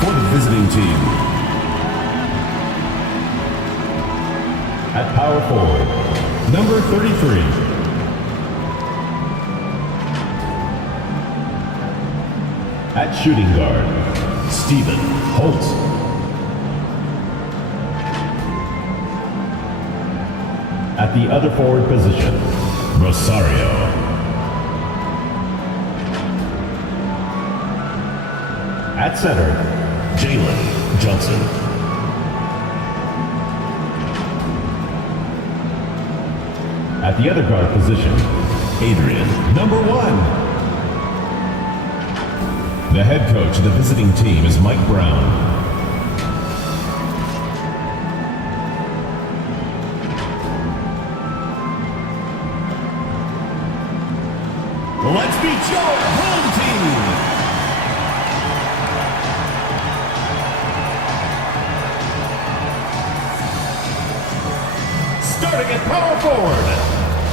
for the visiting team. At power forward, number 33. At shooting guard, Stephen Holt. At the other forward position, Rosario. At center, Jalen Johnson. At the other guard position, Adrian, number 1. The head coach of the visiting team is Mike Brown. Let's meet your home team. Starting at power forward,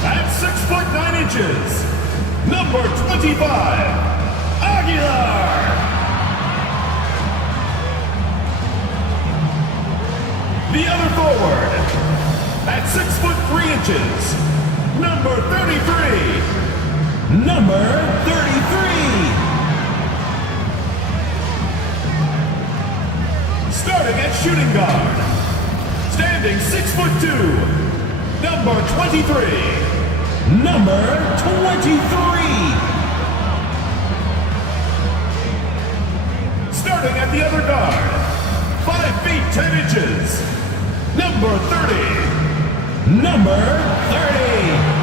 at 6'9", number 25. Aguilar! The other forward, at 6'3", number 33. Number 33! Starting at shooting guard, standing 6'2", number 23. Number 23! Starting at the other guard, 5 feet 10 inches, number 30. Number 30.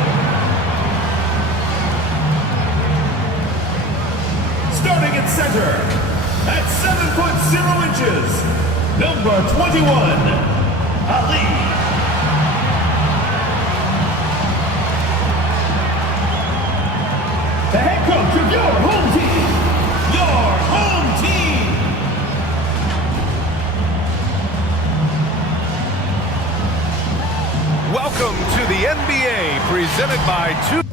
Starting at center, at 7'0", number 21, Ali. The head coach of your home team. Your home team. Welcome to the NBA, presented by 2K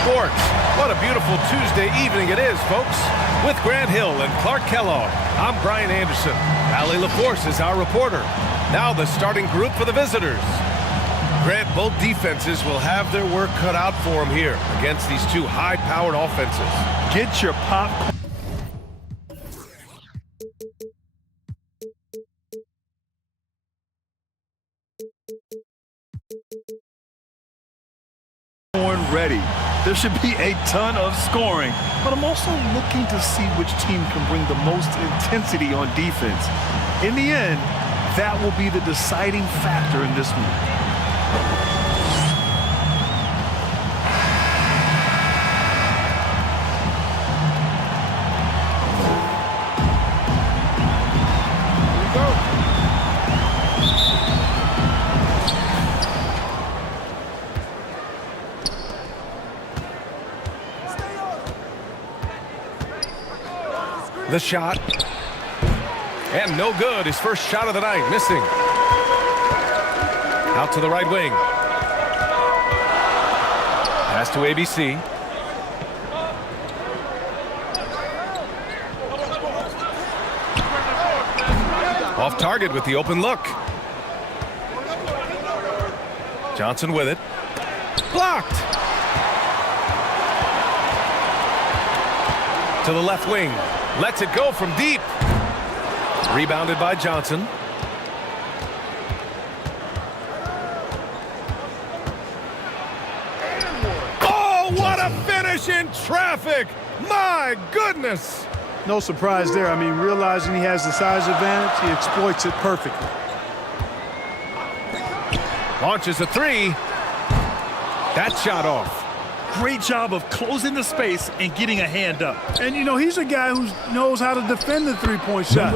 Sports. What a beautiful Tuesday evening it is, folks. With Grant Hill and Clark Kellogg, I'm Brian Anderson. Allie LaForce is our reporter. Now the starting group for the visitors. Grant, both defenses will have their work cut out for them here against these two high-powered offenses. Get your popcorn. Ready. There should be a ton of scoring, but I'm also looking to see which team can bring the most intensity on defense. In the end, that will be the deciding factor in this one. The shot. And no good. His first shot of the night, missing. Out to the right wing. Pass to ABC. Off target with the open look. Johnson with it. Blocked. To the left wing. Lets it go from deep. Rebounded by Johnson. Oh, what a finish in traffic! My goodness! No surprise there. I mean, realizing he has the size advantage, he exploits it perfectly. Launches a three. That shot off. Great job of closing the space and getting a hand up. And, you know, he's a guy who knows how to defend the three-point shot.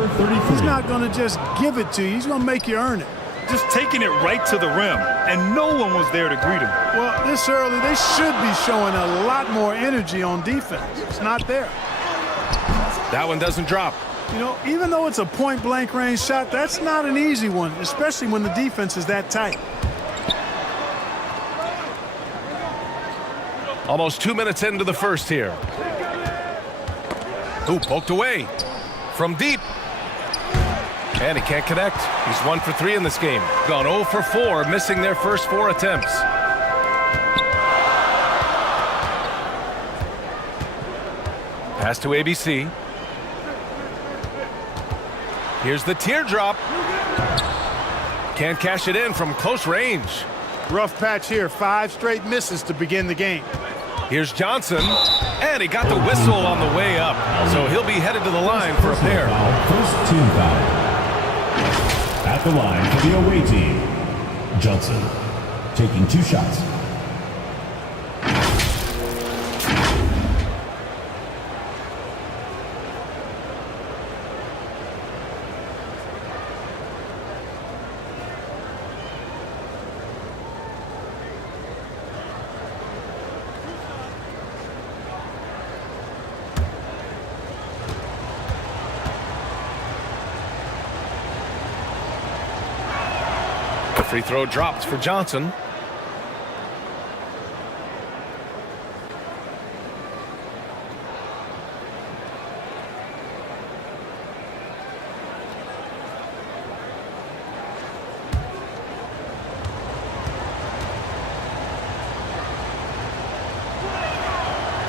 He's not going to just give it to you. He's going to make you earn it. Just taking it right to the rim, and no one was there to greet him. Well, this early, they should be showing a lot more energy on defense. It's not there. That one doesn't drop. You know, even though it's a point-blank range shot, that's not an easy one, especially when the defense is that tight. Almost 2 minutes into the first here. Ooh, poked away from deep. And he can't connect. He's 1 for 3 in this game. Gone 0 for 4, missing their first 4 attempts. Pass to ABC. Here's the teardrop. Can't cash it in from close range. Rough patch here. 5 straight misses to begin the game. Here's Johnson, and he got the whistle on the way up. So he'll be headed to the line for a pair. First team foul. At the line for the away team, Johnson taking 2 shots. Free throw dropped for Johnson.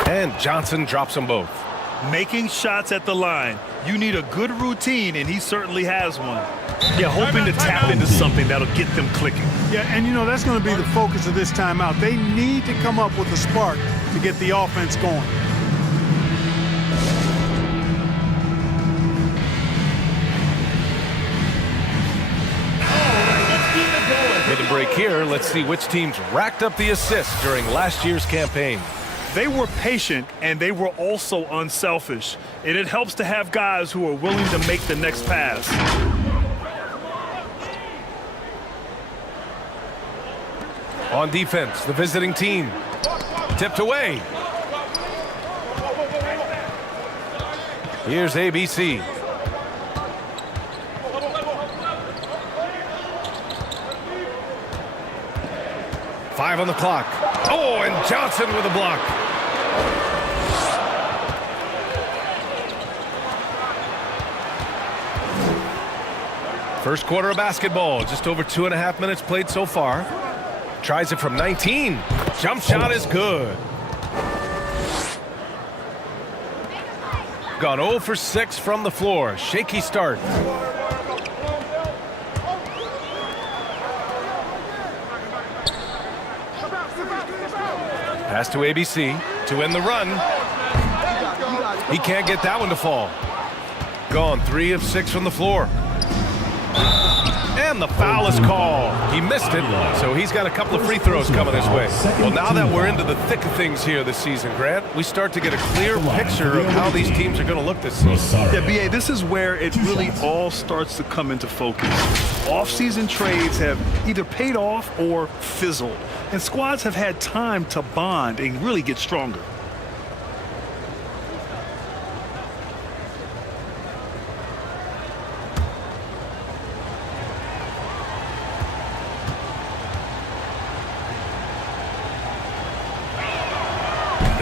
And Johnson drops them both. Making shots at the line. You need a good routine, and he certainly has one. Yeah, hoping to tap into something that'll get them clicking. Yeah, and you know, that's going to be the focus of this timeout. They need to come up with a spark to get the offense going. With a break here, let's see which teams racked up the assists during last year's campaign. They were patient, and they were also unselfish. And it helps to have guys who are willing to make the next pass. On defense, the visiting team. Tipped away. Here's ABC. Five on the clock. Oh, and Johnson with a block. First quarter of basketball. Just over 2.5 minutes played so far. Tries it from 19. Jump shot is good. Gone 0 for 6 from the floor. Shaky start. Pass to ABC to end the run. He can't get that one to fall. Gone 3 of 6 from the floor. And the foul is called. He missed it, so he's got a couple of free throws coming his way. Well, now that we're into the thick of things here this season, Grant, we start to get a clear picture of how these teams are going to look this season. Yeah, BA, this is where it really all starts to come into focus. Off-season trades have either paid off or fizzled, and squads have had time to bond and really get stronger.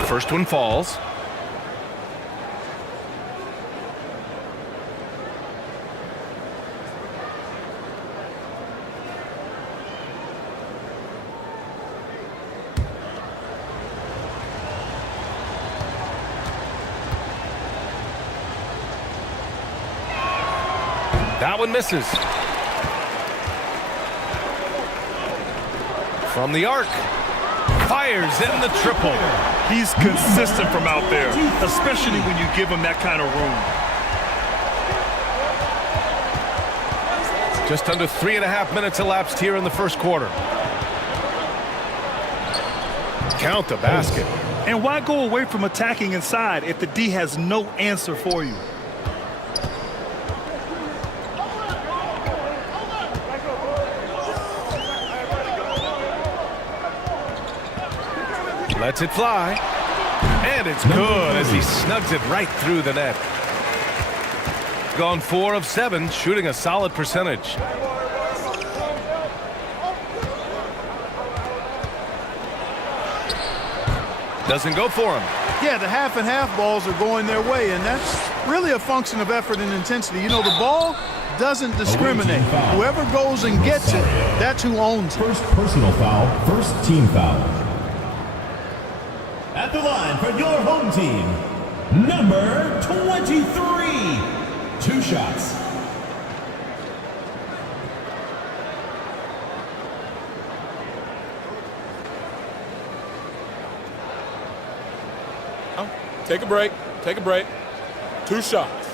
First one falls. That one misses. From the arc. Fires in the triple. He's consistent from out there, especially when you give him that kind of room. Just under 3.5 minutes elapsed here in the first quarter. Count the basket. And why go away from attacking inside if the D has no answer for you? Lets it fly. And it's good as he snugs it right through the net. Gone 4 of 7, shooting a solid percentage. Doesn't go for him. Yeah, the half and half balls are going their way, and that's really a function of effort and intensity. You know, the ball doesn't discriminate. Whoever goes and gets it, that's who owns it. First personal foul, first team foul. At the line for your home team, number 23. 2 shots. Take a break. Take a break. 2 shots.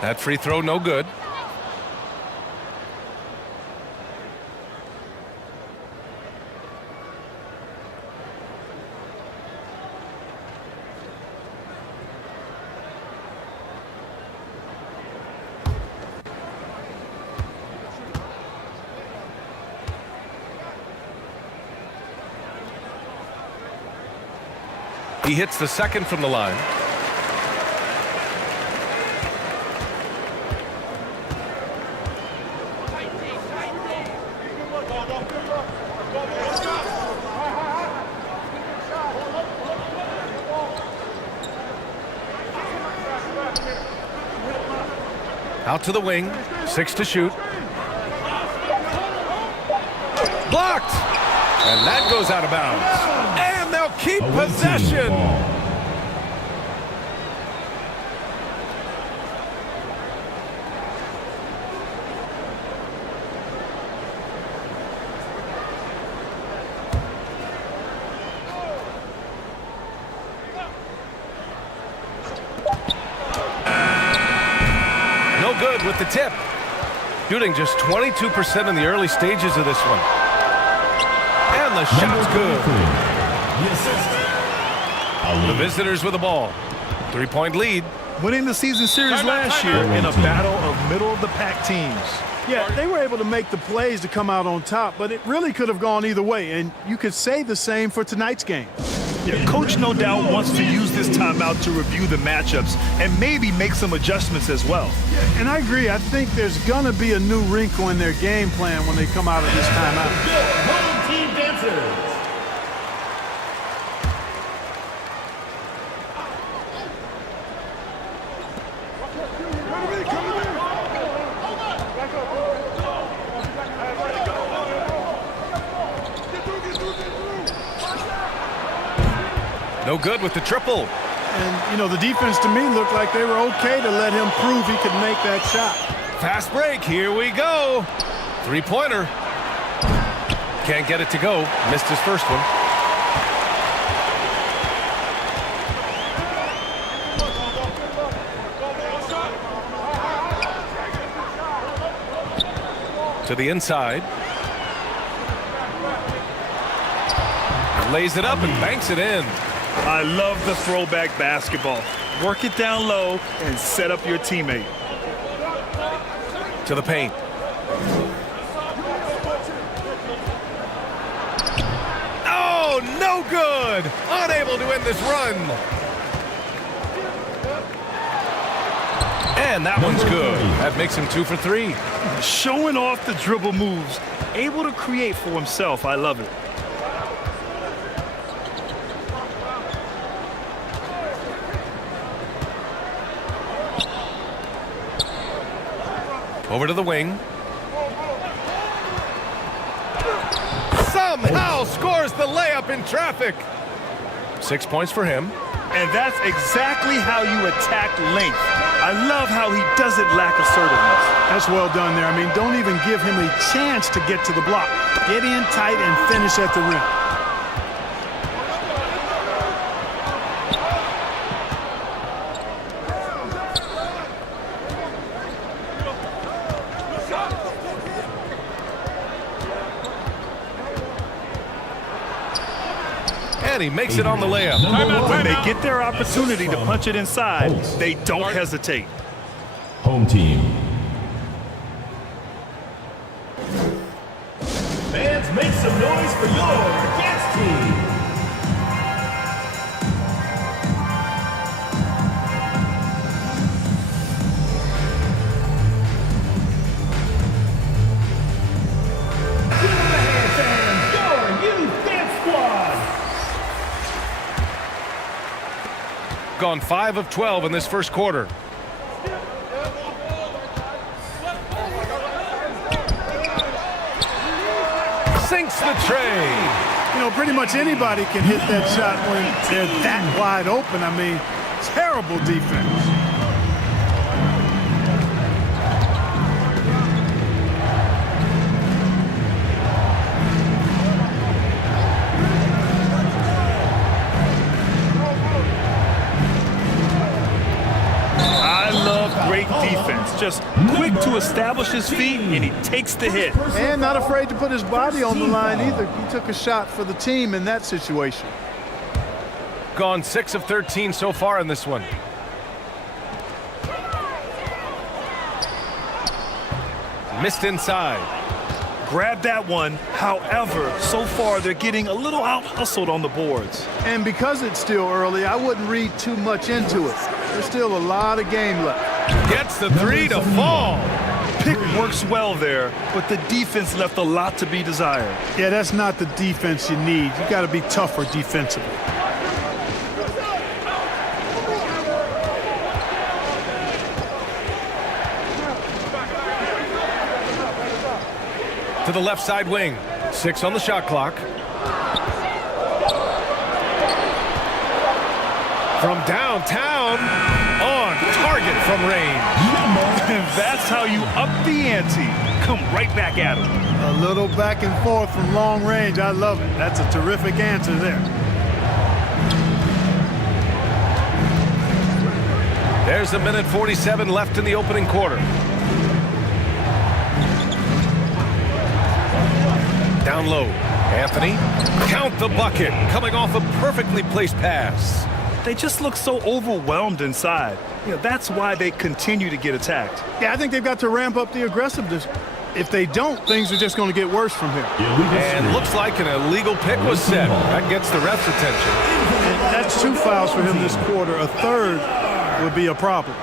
That free throw, no good. He hits the second from the line. Out to the wing, 6 to shoot. Blocked! And that goes out of bounds. And they'll keep possession. No good with the tip. Shooting just 22% in the early stages of this one. And the shot's good. The visitors with the ball. 3-point lead. Winning the season series last year in a battle of middle-of-the-pack teams. Yeah, they were able to make the plays to come out on top, but it really could have gone either way, and you could say the same for tonight's game. Yeah, Coach no doubt wants to use this timeout to review the matchups and maybe make some adjustments as well. Yeah, and I agree. I think there's going to be a new wrinkle in their game plan when they come out of this timeout. Home team dancers. No good with the triple. And, you know, the defense to me looked like they were okay to let him prove he could make that shot. Fast break. Here we go. 3-pointer. Can't get it to go. Missed his first one. To the inside. Lays it up and banks it in. I love the throwback basketball. Work it down low and set up your teammate. To the paint. Oh, no good. Unable to end this run. And that one's good. That makes him 2 for 3. Showing off the dribble moves. Able to create for himself. I love it. Over to the wing. Somehow scores the layup in traffic. 6 points for him. And that's exactly how you attack length. I love how he doesn't lack assertiveness. That's well done there. I mean, don't even give him a chance to get to the block. Get in tight and finish at the rim. And he makes it on the layup. When they get their opportunity to punch it inside, they don't hesitate. Home team. Fans, make some noise for your guest team. gone 5 of 12 in this first quarter. Sinks the tray. You know, pretty much anybody can hit that shot when they're that wide open. I mean, terrible defense. I love great defense. Just quick to establish his feet, and he takes the hit. And not afraid to put his body on the line either. He took a shot for the team in that situation. Gone 6 of 13 so far in this one. Missed inside. Grab that one. However, so far they're getting a little out-hustled on the boards. And because it's still early, I wouldn't read too much into it. There's still a lot of game left. Gets the 3 to fall. Pick works well there, but the defense left a lot to be desired. Yeah, that's not the defense you need. You got to be tougher defensively. To the left side wing. 6 on the shot clock. From downtown, on target from range. And that's how you up the ante. Come right back at him. A little back and forth from long range. I love it. That's a terrific answer there. There's a minute 47 left in the opening quarter. Down low. Anthony, count the bucket. Coming off a perfectly placed pass. They just look so overwhelmed inside. You know, that's why they continue to get attacked. Yeah, I think they've got to ramp up the aggressiveness. If they don't, things are just going to get worse from here. And looks like an illegal pick was set. That gets the ref's attention. And that's 2 fouls for him this quarter. A third would be a problem.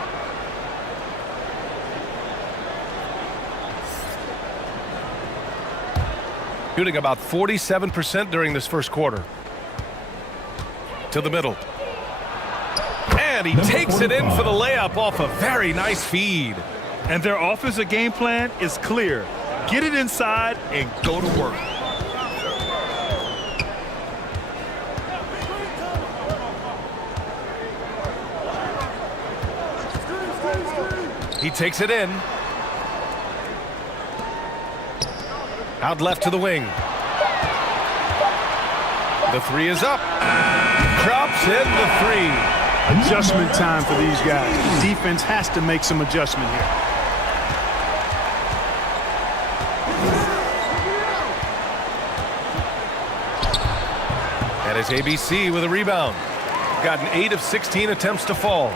Shooting about 47% during this first quarter. To the middle. And he takes it in for the layup off a very nice feed. And their offensive game plan is clear. Get it inside and go to work. He takes it in. Out left to the wing. The 3 is up. Drops in the 3. Adjustment time for these guys. Defense has to make some adjustment here. And it's ABC with a rebound. Gotten 8 of 16 attempts to fall.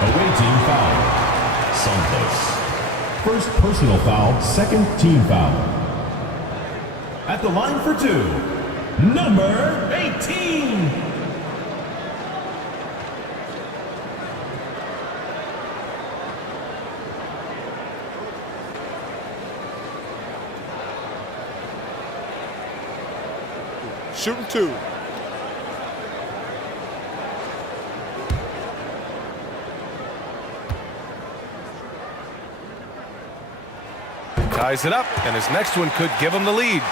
Away team foul. Santos. First personal foul, second team foul. At the line for 2. Number 18. Shooting 2. Ties it up, and his next one could give him the lead.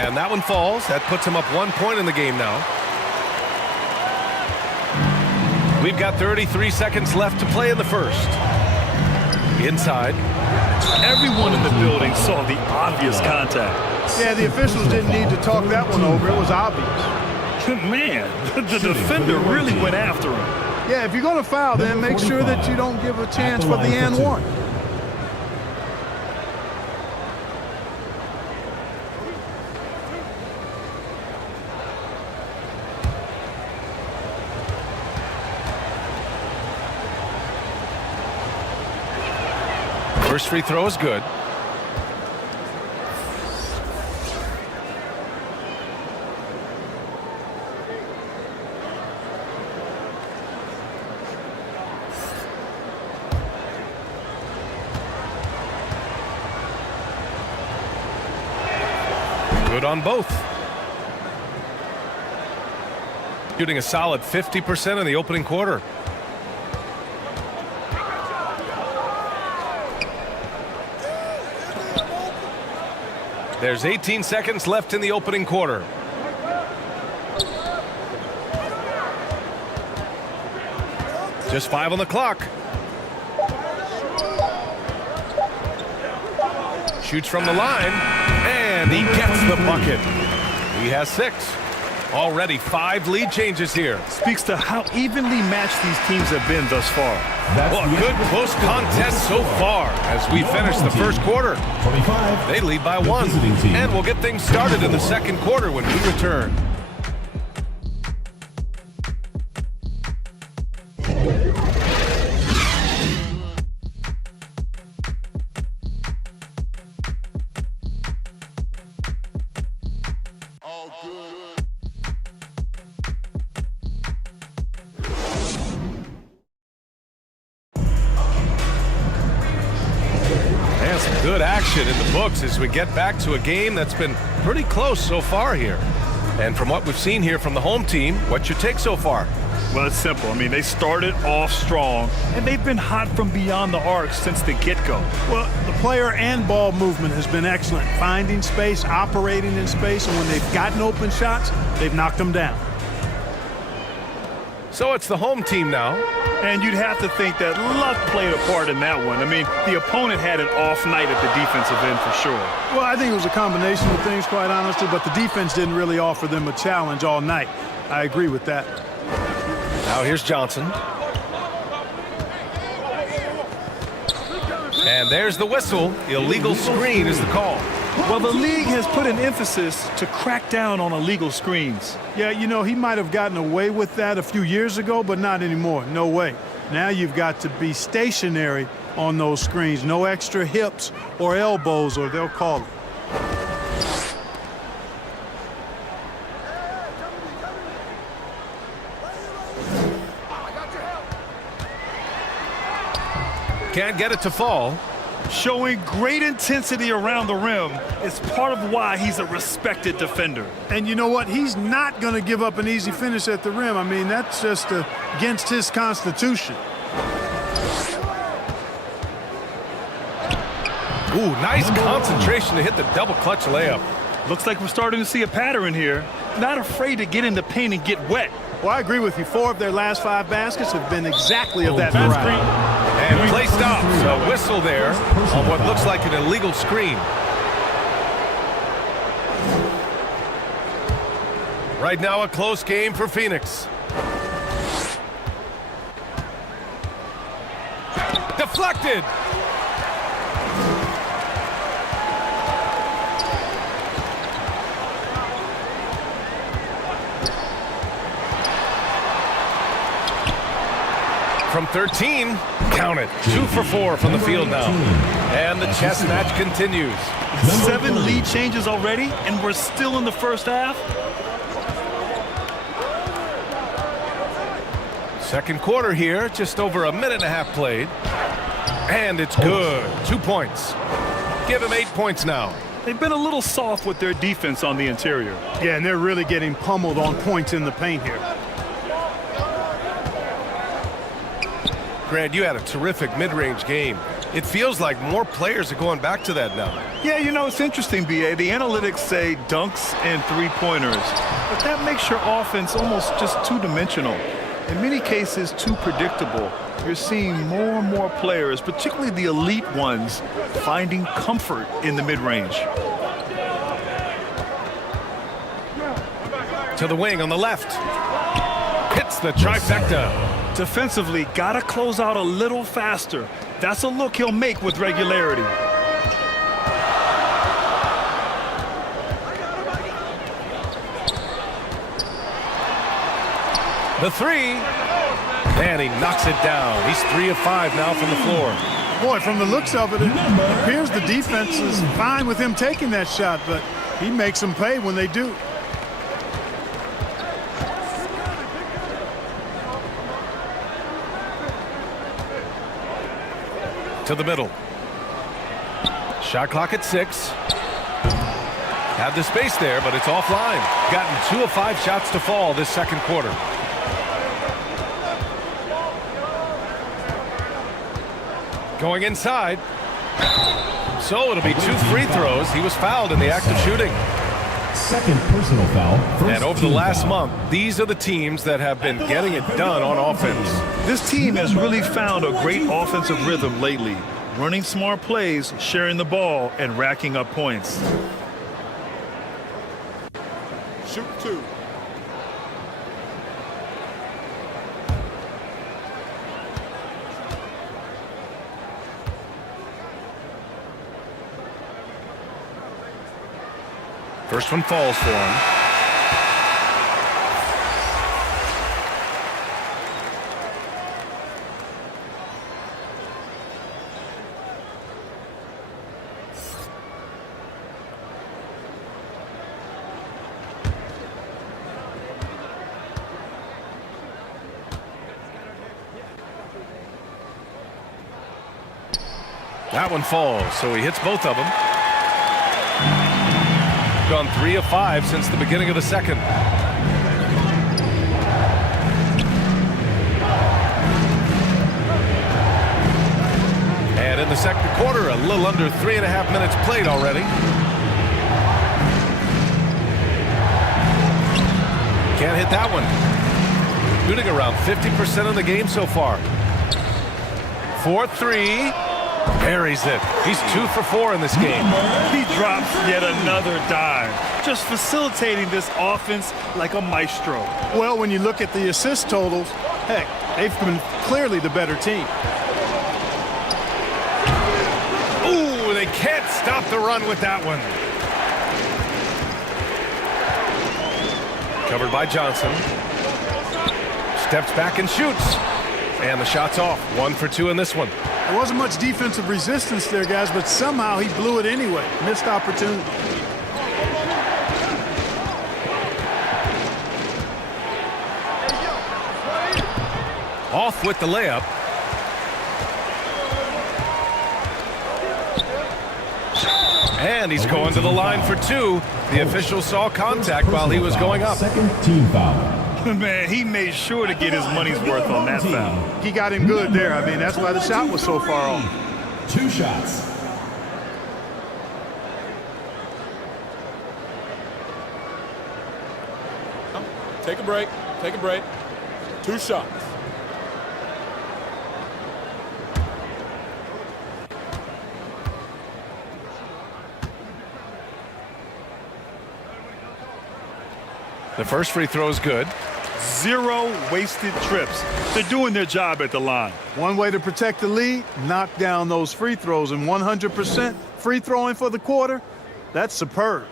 And that one falls. That puts him up 1 point in the game now. We've got 33 seconds left to play in the first. Inside. Everyone in the building saw the obvious contact. Yeah, the officials didn't need to talk that one over. It was obvious. Man, the defender really went after him. Yeah, if you're going to foul, then make sure that you don't give a chance for the and one. First free throw is good. Good on both. Shooting a solid 50% in the opening quarter. There's 18 seconds left in the opening quarter. Just 5 on the clock. Shoots from the line, and he gets the bucket. He has 6. Already 5 lead changes here. Speaks to how evenly matched these teams have been thus far. Well, a good close contest so far as we finish the first quarter. 25. They lead by 1, and we'll get things started in the second quarter when we return. Good action in the books as we get back to a game that's been pretty close so far here. And from what we've seen here from the home team, what's your take so far? Well, it's simple. I mean, they started off strong, and they've been hot from beyond the arc since the get-go. Well, the player and ball movement has been excellent. Finding space, operating in space, and when they've gotten open shots, they've knocked them down. So it's the home team now. And you'd have to think that luck played a part in that one. I mean, the opponent had an off night at the defensive end for sure. Well, I think it was a combination of things, quite honestly, but the defense didn't really offer them a challenge all night. I agree with that. Now here's Johnson. And there's the whistle. Illegal screen is the call. Well, the league has put an emphasis to crack down on illegal screens. Yeah, you know, he might have gotten away with that a few years ago, but not anymore. No way. Now you've got to be stationary on those screens. No extra hips or elbows, or they'll call it. Can't get it to fall. Showing great intensity around the rim is part of why he's a respected defender. And you know what? He's not going to give up an easy finish at the rim. I mean, that's just against his constitution. Ooh, nice concentration to hit the double clutch layup. Looks like we're starting to see a pattern here. Not afraid to get in the paint and get wet. Well, I agree with you. 4 of their last 5 baskets have been exactly of that variety. And play stops. A whistle there on what looks like an illegal screen. Right now, a close game for Phoenix. Deflected. From 13, count it. 2 for 4 from the field now. And the chess match continues. 7 lead changes already, and we're still in the first half. Second quarter here, just over a minute and a half played. And it's good. 2 points. Give him 8 points now. They've been a little soft with their defense on the interior. Yeah, and they're really getting pummeled on points in the paint here. Grant, you had a terrific mid-range game. It feels like more players are going back to that now. Yeah, you know, it's interesting, BA. The analytics say dunks and three-pointers, but that makes your offense almost just two-dimensional. In many cases, too predictable. You're seeing more and more players, particularly the elite ones, finding comfort in the mid-range. To the wing on the left. Hits the trifecta. Defensively, gotta close out a little faster. That's a look he'll make with regularity. The 3, and he knocks it down. He's 3 of 5 now from the floor. Boy, from the looks of it, it appears the defense is fine with him taking that shot, but he makes them pay when they do. To the middle. Shot clock at 6. Had the space there, but it's offline. Gotten 2 of 5 shots to fall this second quarter. Going inside. So it'll be 2 free throws. He was fouled in the act of shooting. Second personal foul. And over the last month, these are the teams that have been getting it done on offense. This team has really found a great offensive rhythm lately. Running smart plays, sharing the ball, and racking up points. Shoot 2. First one falls for him. That one falls, so he hits both of them. Gone 3 of 5 since the beginning of the second. And in the second quarter, a little under 3.5 minutes played already. Can't hit that one. Shooting around 50% of the game so far. 4-3. Buries it. He's 2 for 4 in this game. He drops yet another dime, just facilitating this offense like a maestro. Well, when you look at the assist totals, heck, they've been clearly the better team. Ooh, they can't stop the run with that one. Covered by Johnson. Steps back and shoots. And the shot's off. 1 for 2 in this one. There wasn't much defensive resistance there, guys, but somehow he blew it anyway. Missed opportunity. Off with the layup. And he's going to the line for 2. The official saw contact while he was going up. Second team foul. Man, he made sure to get his money's worth on that foul. He got him good there. I mean, that's why the shot was so far off. 2 shots. Take a break. Take a break. 2 shots. The first free throw is good. 0 wasted trips. They're doing their job at the line. One way to protect the lead, knock down those free throws, and 100% free throwing for the quarter, that's superb.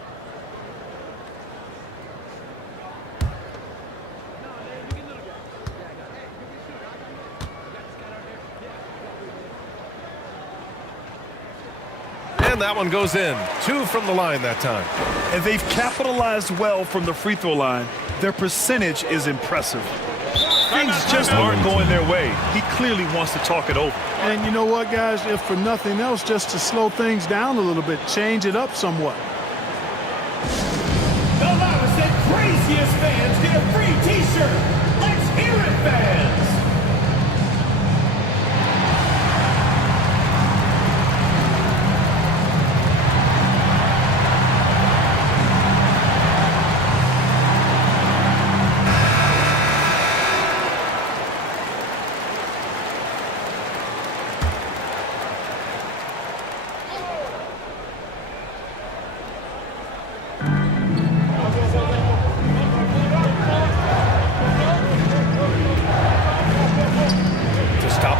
And that one goes in. 2 from the line that time. And they've capitalized well from the free throw line. Their percentage is impressive. Things just aren't going their way. He clearly wants to talk it over. And you know what, guys? If for nothing else, just to slow things down a little bit, change it up somewhat. The loudest and craziest fans get a free t-shirt. Let's hear it, fans.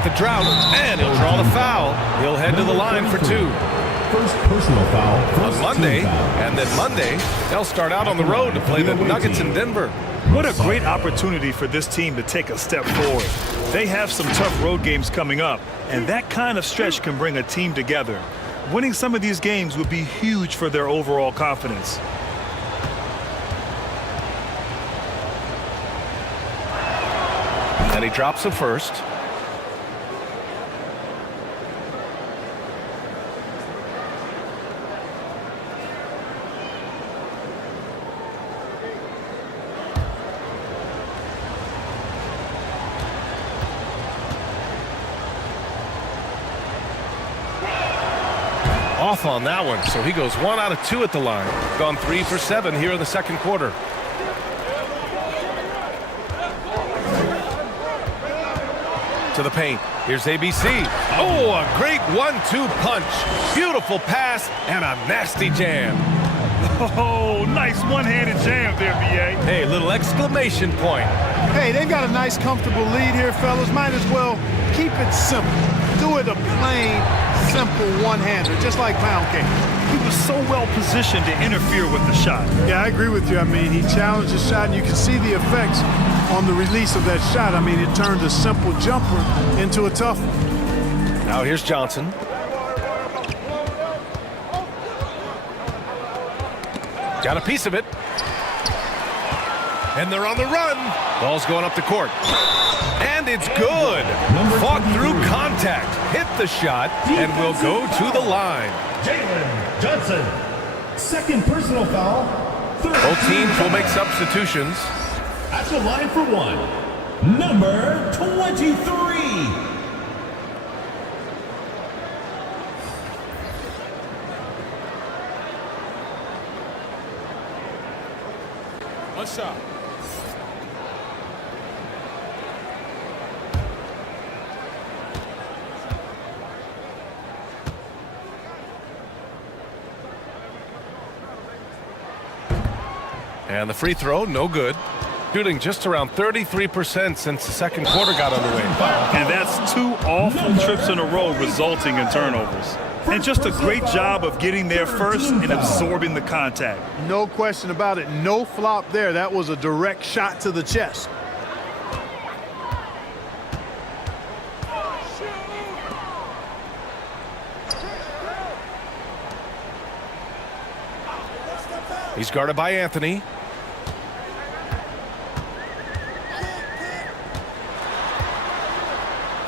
The drought, and he'll draw the foul. He'll head to the line for 2. First personal foul. On Monday, and then Monday, they'll start out on the road to play the Nuggets in Denver. What a great opportunity for this team to take a step forward. They have some tough road games coming up, and that kind of stretch can bring a team together. Winning some of these games would be huge for their overall confidence. And he drops the first. Off on that one, so he goes 1 out of 2 at the line. Gone 3 for 7 here in the second quarter. To the paint. Here's ABC. Oh, a great 1-2 punch. Beautiful pass and a nasty jam. Oh, nice one-handed jam there, BA. Hey, little exclamation point. Hey, they've got a nice, comfortable lead here, fellas. Might as well keep it simple. Do it a plain, simple one-hander, just like pound cake. He was so well positioned to interfere with the shot. Yeah, I agree with you. I mean, he challenged the shot, and you can see the effects on the release of that shot. I mean, it turned a simple jumper into a tough one. Now here's Johnson. Got a piece of it. And they're on the run. Ball's going up the court. And it's good. Fought through contact. Hit the shot and will go to the line. Jalen Johnson. Second personal foul. Both teams will make substitutions. At the line for one, number 23. One shot. And the free throw, no good. Shooting just around 33% since the second quarter got underway. And that's 2 awful trips in a row resulting in turnovers. And just a great job of getting there first and absorbing the contact. No question about it. No flop there. That was a direct shot to the chest. He's guarded by Anthony.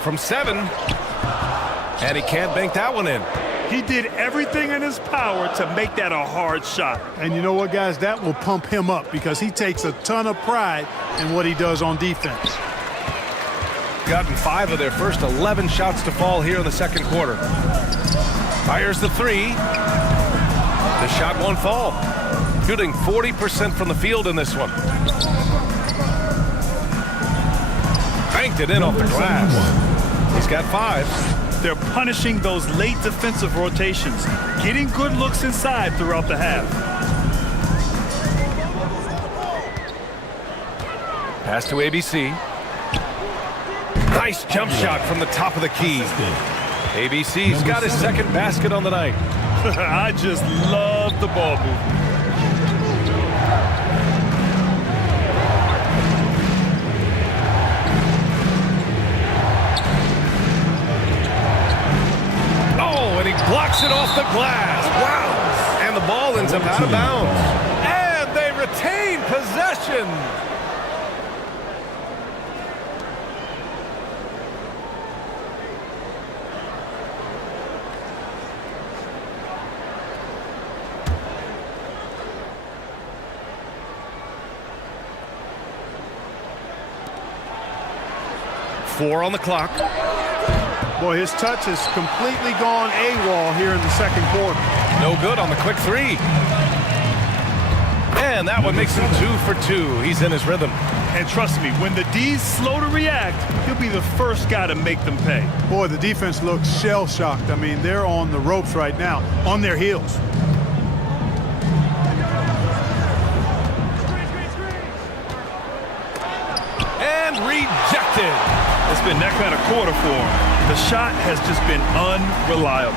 From 7. And he can't bank that one in. He did everything in his power to make that a hard shot. And you know what, guys? That will pump him up because he takes a ton of pride in what he does on defense. Gotten 5 of their first 11 shots to fall here in the second quarter. Fires the 3. The shot won't fall. Shooting 40% from the field in this one. Banked it in off the glass. He's got 5. They're punishing those late defensive rotations, getting good looks inside throughout the half. Pass to ABC. Nice jump shot from the top of the key. ABC's got his second basket on the night. I just love the ball movement. And he blocks it off the glass. Wow. And the ball ends up out of bounds. And they retain possession. Four on the clock. Boy, his touch has completely gone AWOL here in the second quarter. No good on the quick 3. And that one makes him 2 for 2. He's in his rhythm. And trust me, when the D's slow to react, he'll be the first guy to make them pay. Boy, the defense looks shell-shocked. I mean, they're on the ropes right now, on their heels. And rejected. It's been that kind of quarter for him. The shot has just been unreliable.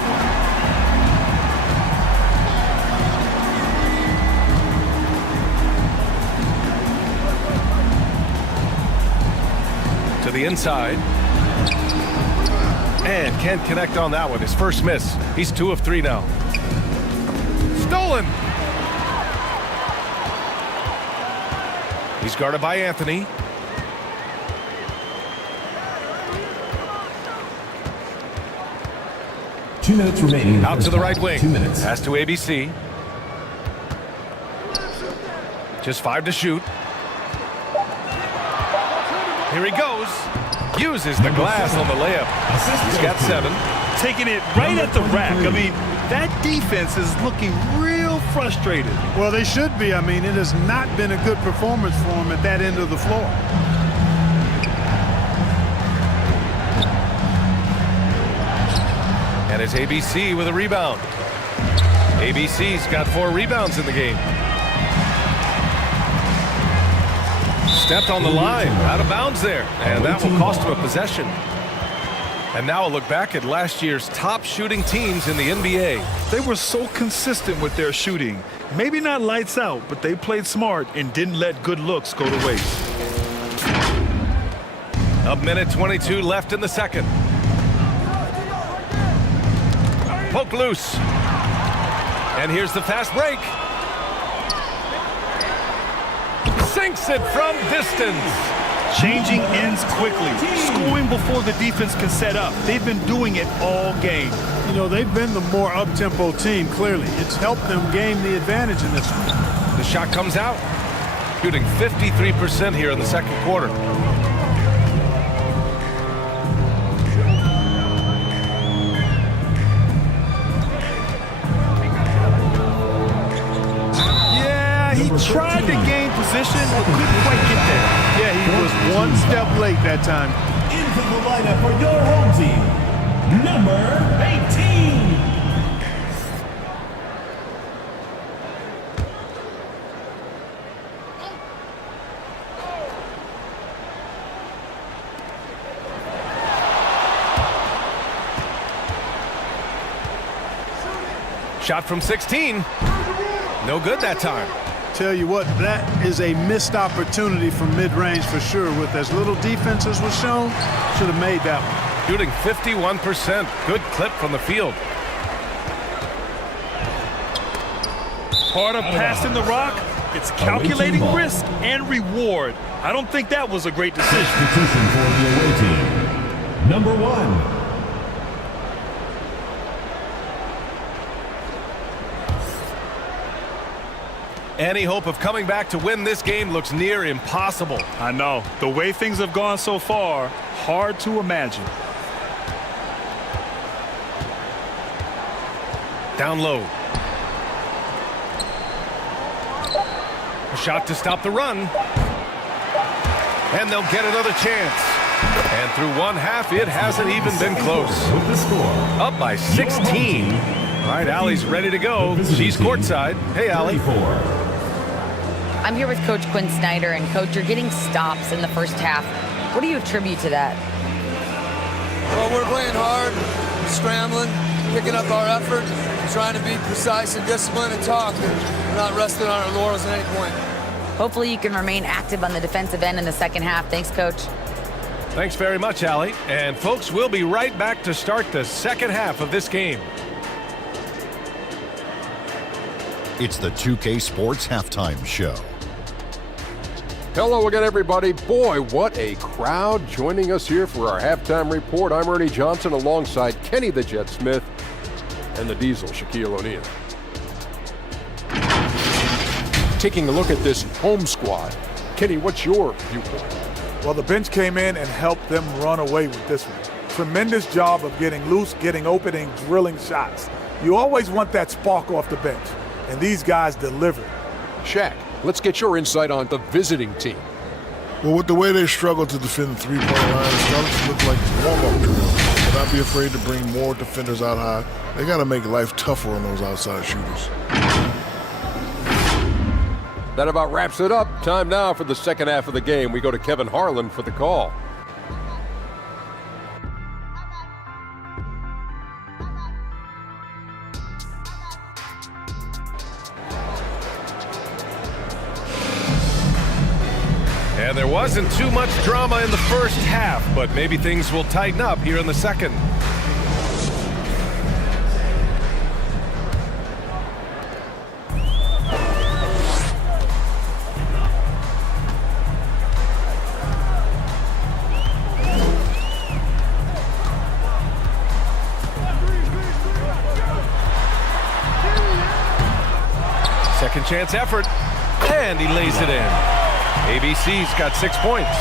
to the inside. And can't connect on that one. His first miss. He's 2 of 3 now. Stolen. He's guarded by Anthony. Two minutes remaining. Out to the right wing. 2 minutes. Pass to ABC. Just 5 to shoot. Here he goes. Uses the glass on the layup. He's got 7. Taking it right at the rack. I mean, that defense is looking real frustrated. Well, they should be. I mean, it has not been a good performance for them at that end of the floor. And it's ABC with a rebound. ABC's got 4 rebounds in the game. Stepped on the line, out of bounds there, and that will cost him a possession. And now a look back at last year's top shooting teams in the NBA. They were so consistent with their shooting. Maybe not lights out, but they played smart and didn't let good looks go to waste. A minute 22 left in the second. Poke loose. And here's the fast break. Sinks it from distance. Changing ends quickly, scoring before the defense can set up. They've been doing it all game. You know, they've been the more up-tempo team, clearly. It's helped them gain the advantage in this one. The shot comes out. Shooting 53% here in the second quarter. He tried to gain position, but couldn't quite get there. Yeah, he was one step late that time. Into the lineup for your home team, number 18. Shot from 16. No good that time. Tell you what, that is a missed opportunity from mid-range for sure. With as little defense as was shown, should have made that one. Shooting 51%. Good clip from the field. Part of passing the rock, it's calculating risk and reward. I don't think that was a great decision. Substitution for the away team, number 1. Any hope of coming back to win this game looks near impossible. I know. The way things have gone so far, hard to imagine. Down low. A shot to stop the run. And they'll get another chance. And through one half, it hasn't even been close. With the score, Up by 16. All right, Allie's ready to go. She's courtside. Hey, Allie. 34. I'm here with Coach Quinn Snyder, and Coach, you're getting stops in the first half. What do you attribute to that? Well, we're playing hard, scrambling, picking up our effort, trying to be precise and disciplined and talk. We're not resting on our laurels at any point. Hopefully you can remain active on the defensive end in the second half. Thanks, Coach. Thanks very much, Allie. And folks, we'll be right back to start the second half of this game. It's the 2K Sports Halftime Show. Hello again, everybody. Boy, what a crowd joining us here for our halftime report. I'm Ernie Johnson alongside Kenny the Jet Smith and the Diesel, Shaquille O'Neal. Taking a look at this home squad. Kenny, what's your viewpoint? Well, the bench came in and helped them run away with this one. Tremendous job of getting loose, getting open, and drilling shots. You always want that spark off the bench, and these guys delivered. Shaq, let's get your insight on the visiting team. Well, with the way they struggle to defend the three-point line, it starts to look like a warm-up drill. But not be afraid to bring more defenders out high. They got to make life tougher on those outside shooters. That about wraps it up. Time now for the second half of the game. We go to Kevin Harlan for the call. And there wasn't too much drama in the first half, but maybe things will tighten up here in the second. Second chance effort, and he lays it in. ABC's got 6 points.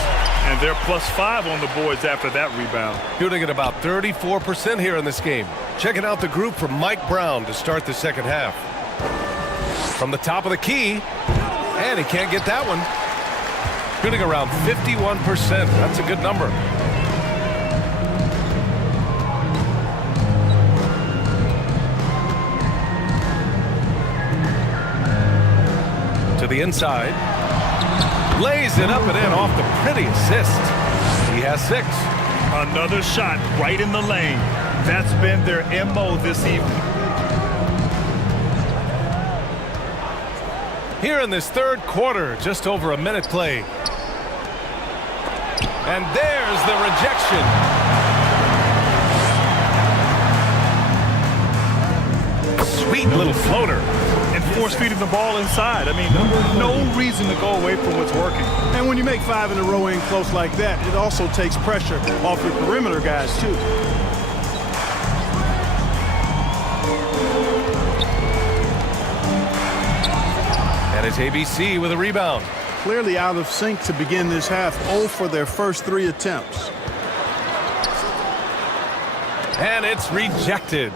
And they're +5 on the boards after that rebound. Shooting at about 34% here in this game. Checking out the group from Mike Brown to start the second half. From the top of the key, and he can't get that one. Shooting around 51%. That's a good number. To the inside. Lays it up and in off the pretty assist. He has 6. Another shot right in the lane. That's been their MO this evening. Here in this third quarter, just over a minute played. And there's the rejection. Sweet little floater. And force feeding the ball inside. I mean, no reason to go away from what's working. And when you make 5 in a row in close like that, it also takes pressure off your perimeter guys, too. And it's ABC with a rebound. Clearly out of sync to begin this half. 0 for their first 3 attempts. And it's rejected.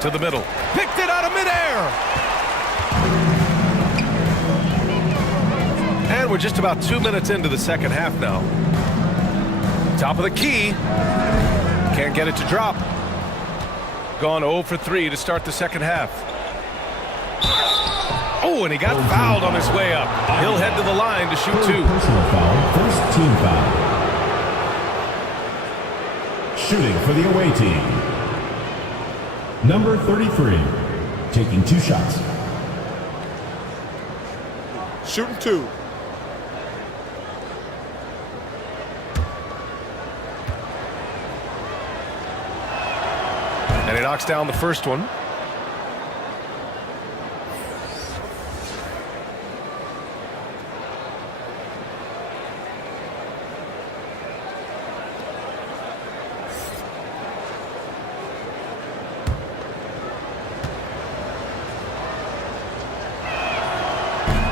To the middle. Picked it out of midair. And we're just about 2 minutes into the second half now. Top of the key. Can't get it to drop. Gone 0 for 3 to start the second half. Oh, and he got fouled on his way up. He'll head to the line to shoot 2. Personal foul, first team foul. Shooting for the away team. Number 33, taking 2 shots. Shooting 2. And he knocks down the first one.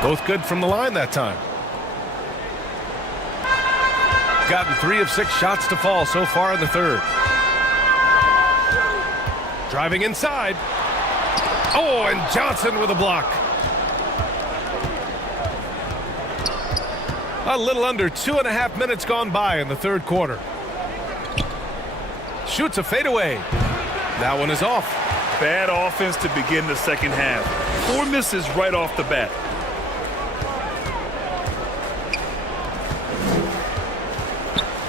Both good from the line that time. Gotten 3 of 6 shots to fall so far in the third. Driving inside. Oh, and Johnson with a block. A little under 2.5 minutes gone by in the third quarter. Shoots a fadeaway. That one is off. Bad offense to begin the second half. 4 misses right off the bat.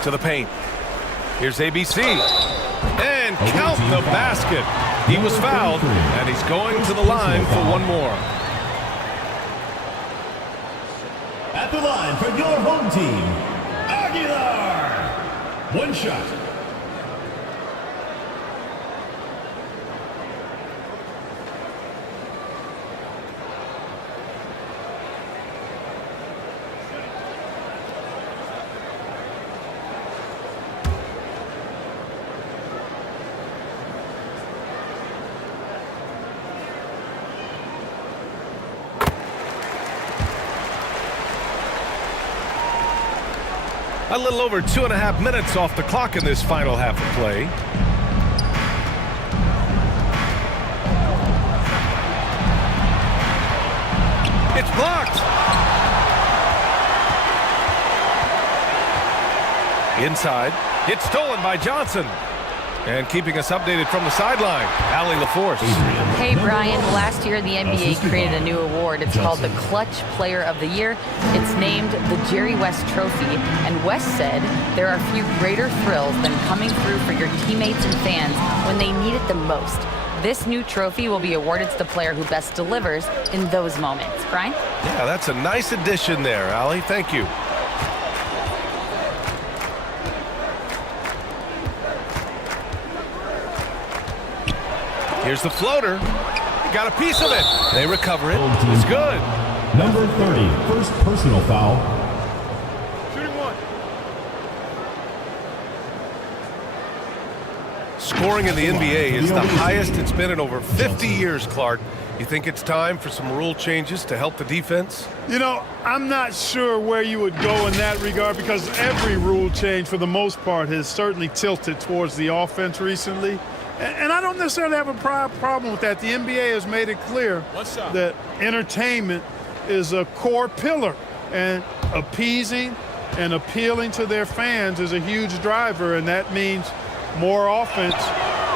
To the paint. Here's ABC. And count the basket. He was fouled, and he's going to the line for one more. At the line for your home team, Aguilar. 1 shot. A little over 2.5 minutes off the clock in this final half of play. It's blocked. Inside. It's stolen by Johnson. And keeping us updated from the sideline, Allie LaForce. Hey, Brian. Last year, the NBA created a new award. It's called the Clutch Player of the Year. It's named the Jerry West Trophy. And West said there are few greater thrills than coming through for your teammates and fans when they need it the most. This new trophy will be awarded to the player who best delivers in those moments. Brian? Yeah, that's a nice addition there, Allie. Thank you. Here's the floater. He got a piece of it. They recover it. It's good. Number 30, first personal foul. Shooting one. Scoring in the NBA is the highest it's been in over 50 years, Clark. You think it's time for some rule changes to help the defense? You know, I'm not sure where you would go in that regard because every rule change, for the most part, has certainly tilted towards the offense recently. And I don't necessarily have a problem with that. The NBA has made it clear that entertainment is a core pillar, and appeasing and appealing to their fans is a huge driver, and that means more offense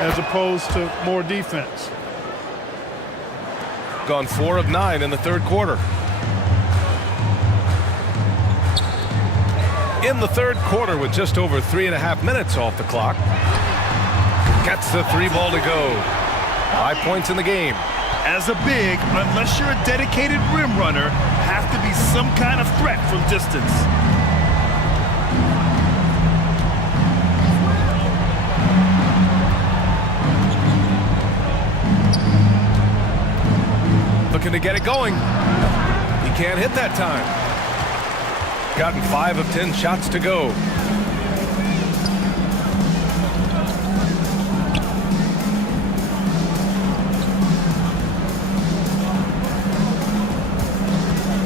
as opposed to more defense. Gone 4 of 9 in the third quarter. In the third quarter with just over 3.5 minutes off the clock. Gets the 3 ball to go. 5 points in the game. As a big, unless you're a dedicated rim runner, have to be some kind of threat from distance. Looking to get it going. He can't hit that time. Gotten 5 of 10 shots to go.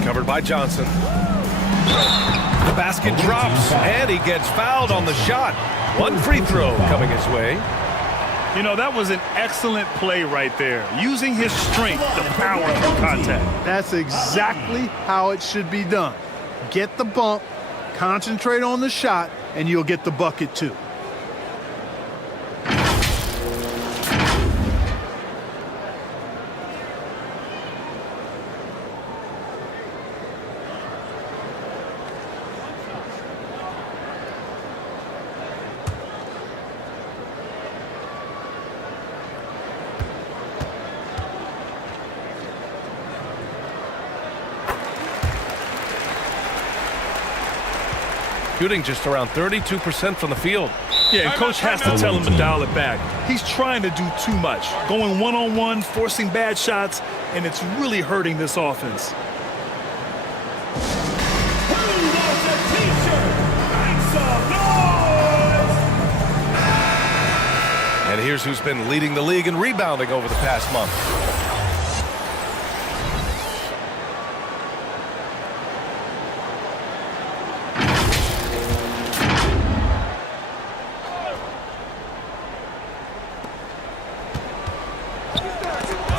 Covered by Johnson. The basket drops, and he gets fouled on the shot. 1 free throw coming his way. You know, that was an excellent play right there. Using his strength, the power through contact. That's exactly how it should be done. Get the bump, concentrate on the shot, and you'll get the bucket too. Shooting just around 32% from the field. Yeah, and coach has to tell him to dial it back. He's trying to do too much. Going one-on-one, forcing bad shots, and it's really hurting this offense. And here's who's been leading the league in rebounding over the past month.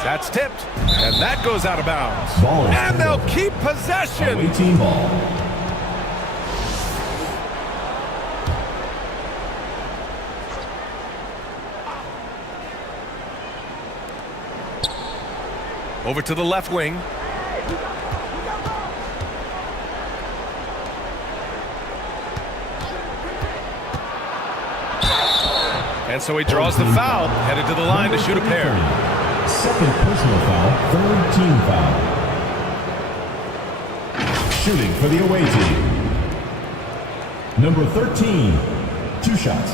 That's tipped, and that goes out of bounds. And they'll keep possession. Away team ball. Over to the left wing. And so he draws the foul, headed to the line to shoot a pair. Second personal foul, third team foul. Shooting for the away team. Number 13, 2 shots.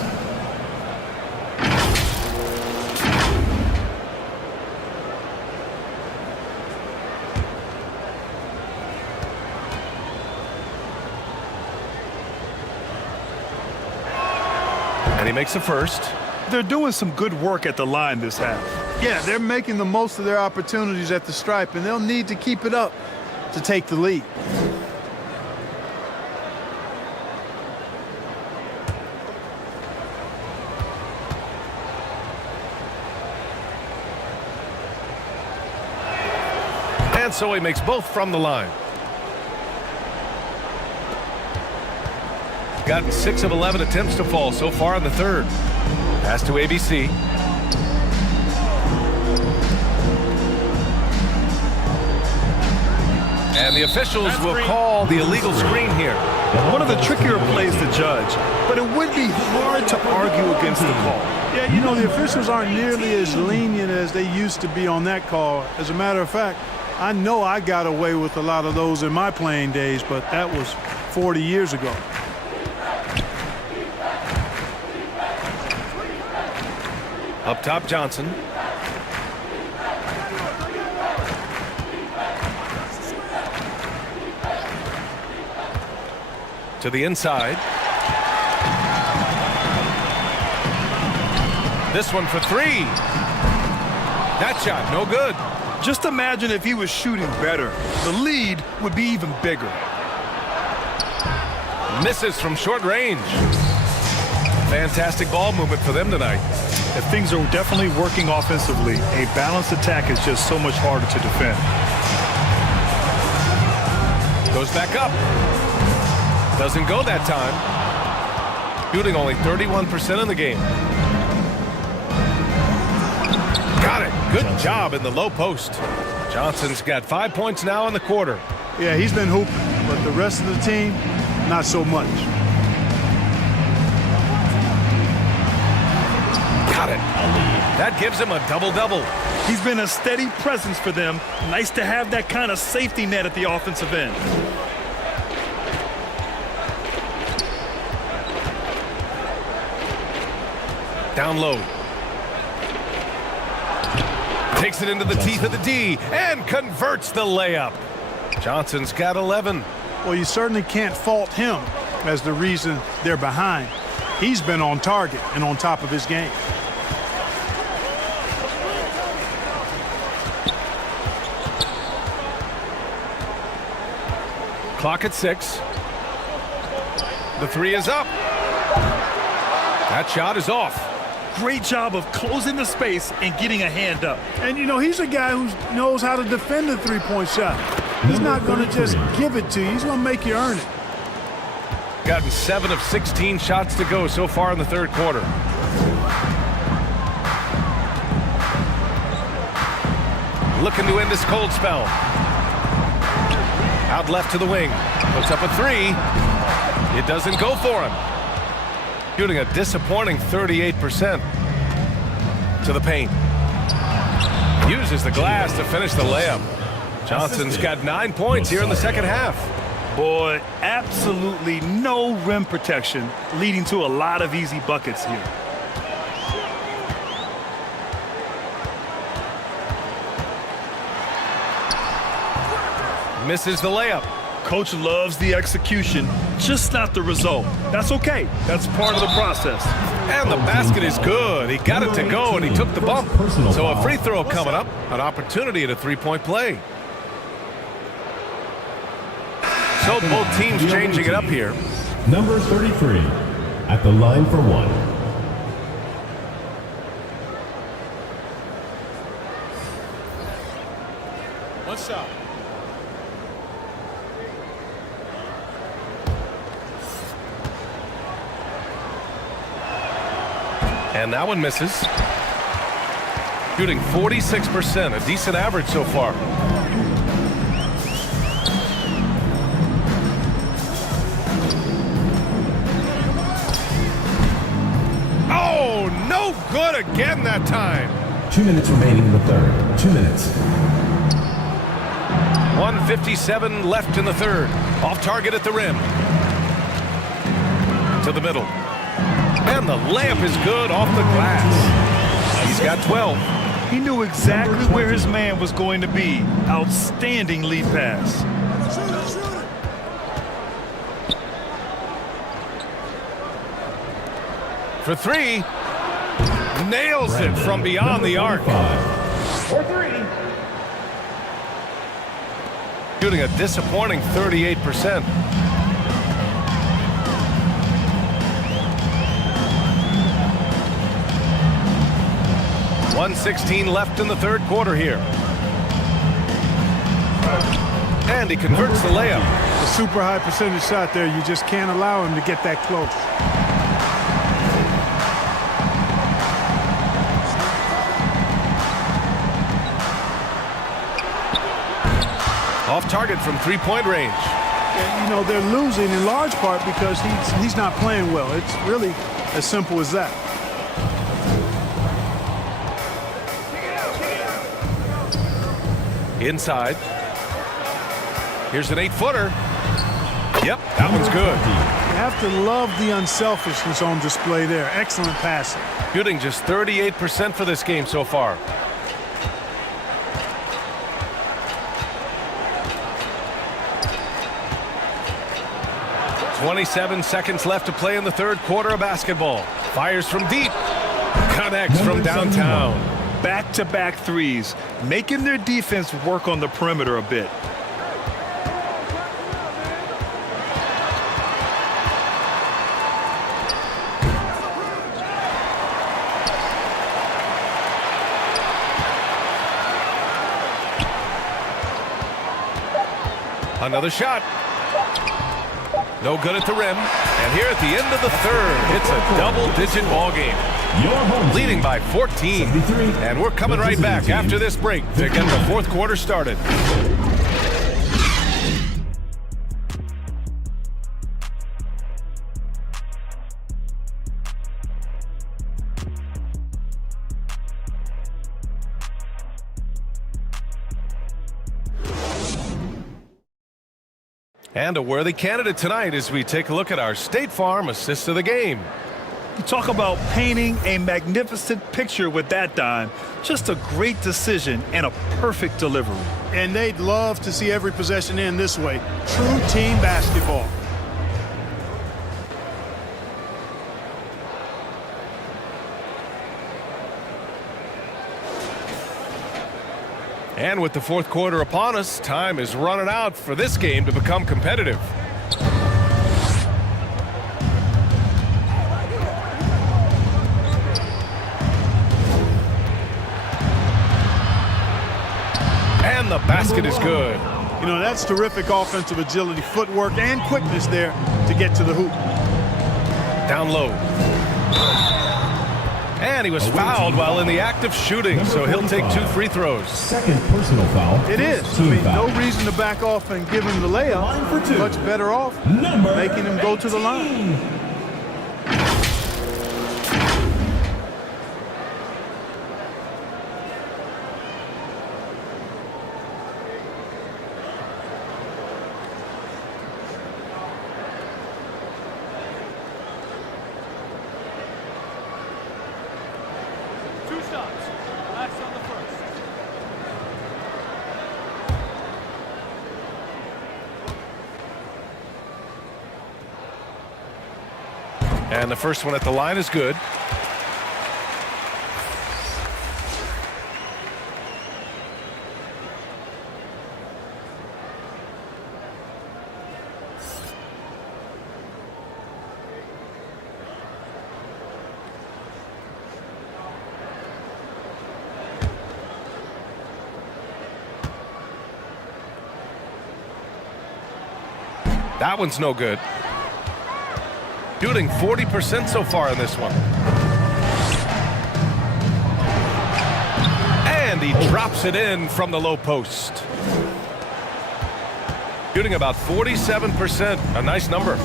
And he makes a first. They're doing some good work at the line this half. Yeah, they're making the most of their opportunities at the stripe, and they'll need to keep it up to take the lead. And so he makes both from the line. Gotten 6 of 11 attempts to fall so far in the third. Pass to ABC. And the officials will call the illegal screen here. One of the trickier plays to judge, but it would be hard to argue against the call. Yeah, you know, the officials aren't nearly as lenient as they used to be on that call. As a matter of fact, I know I got away with a lot of those in my playing days, but that was 40 years ago. Up top, Johnson. To the inside. This one for three. That shot, no good. Just imagine if he was shooting better. The lead would be even bigger. Misses from short range. Fantastic ball movement for them tonight. If things are definitely working offensively, a balanced attack is just so much harder to defend. Goes back up. Doesn't go that time. Shooting only 31% in the game. Got it. Good job in the low post. Johnson's got 5 points now in the quarter. Yeah, he's been hooping, but the rest of the team, not so much. Got it. That gives him a double-double. He's been a steady presence for them. Nice to have that kind of safety net at the offensive end. Down low. Takes it into the teeth of the D and converts the layup. Johnson's got 11. Well, you certainly can't fault him as the reason they're behind. He's been on target and on top of his game. Clock at 6. The three is up. That shot is off. Great job of closing the space and getting a hand up. And, you know, he's a guy who knows how to defend the three-point shot. He's not going to just give it to you. He's going to make you earn it. Gotten 7 of 16 shots to go so far in the third quarter. Looking to end this cold spell. Out left to the wing. Puts up a three. It doesn't go for him. Shooting a disappointing 38% to the paint. Uses the glass to finish the layup. Johnson's got 9 points here in the second half. Boy, absolutely no rim protection, leading to a lot of easy buckets here. Misses the layup. Coach loves the execution, just not the result. That's okay. That's part of the process. And the basket is good. He got it to go, and he took the bump. So a free throw coming up, an opportunity at a three-point play. So both teams changing it up here. Number 33 at the line for one. One shot. And that one misses. Shooting 46%, a decent average so far. Oh, no good again that time. 2 minutes remaining in the third. 2 minutes. 1:57 left in the third. Off target at the rim. To the middle. And the layup is good off the glass. He's got 12. He knew exactly where his man was going to be. Outstanding lead pass. For three. Nails it from beyond the arc. For three. Shooting a disappointing 38%. .116 left in the third quarter here. And he converts the layup. A super high percentage shot there. You just can't allow him to get that close. Off target from three-point range. And, you know, they're losing in large part because he's not playing well. It's really as simple as that. Inside. Here's an 8-footer. Yep, that one's good. You have to love the unselfishness on display there. Excellent passing. Shooting just 38% for this game so far. "27 seconds left to play in the third quarter of basketball. Fires from deep. Connects from downtown. Back-to-back threes, making their defense work on the perimeter a bit. Another shot. No good at the rim. And here at the end of the third, it's a double-digit ball game. Leading by 14. And we're coming right back after this break to get the fourth quarter started. And a worthy candidate tonight as we take a look at our State Farm assist of the game. You talk about painting a magnificent picture with that, Don. Just a great decision and a perfect delivery. And they'd love to see every possession end this way. True team basketball. And with the fourth quarter upon us, time is running out for this game to become competitive. And the basket is good. You know, that's terrific offensive agility, footwork, and quickness there to get to the hoop. Down low. And he was fouled while in the act of shooting, so he'll take 2 free throws. Second personal foul. It is. I mean, no reason to back off and give him the layup. Much better off making him go to the line. And the first one at the line is good. That one's no good. Shooting 40% so far in this one. And he drops it in from the low post. Shooting about 47%, a nice number.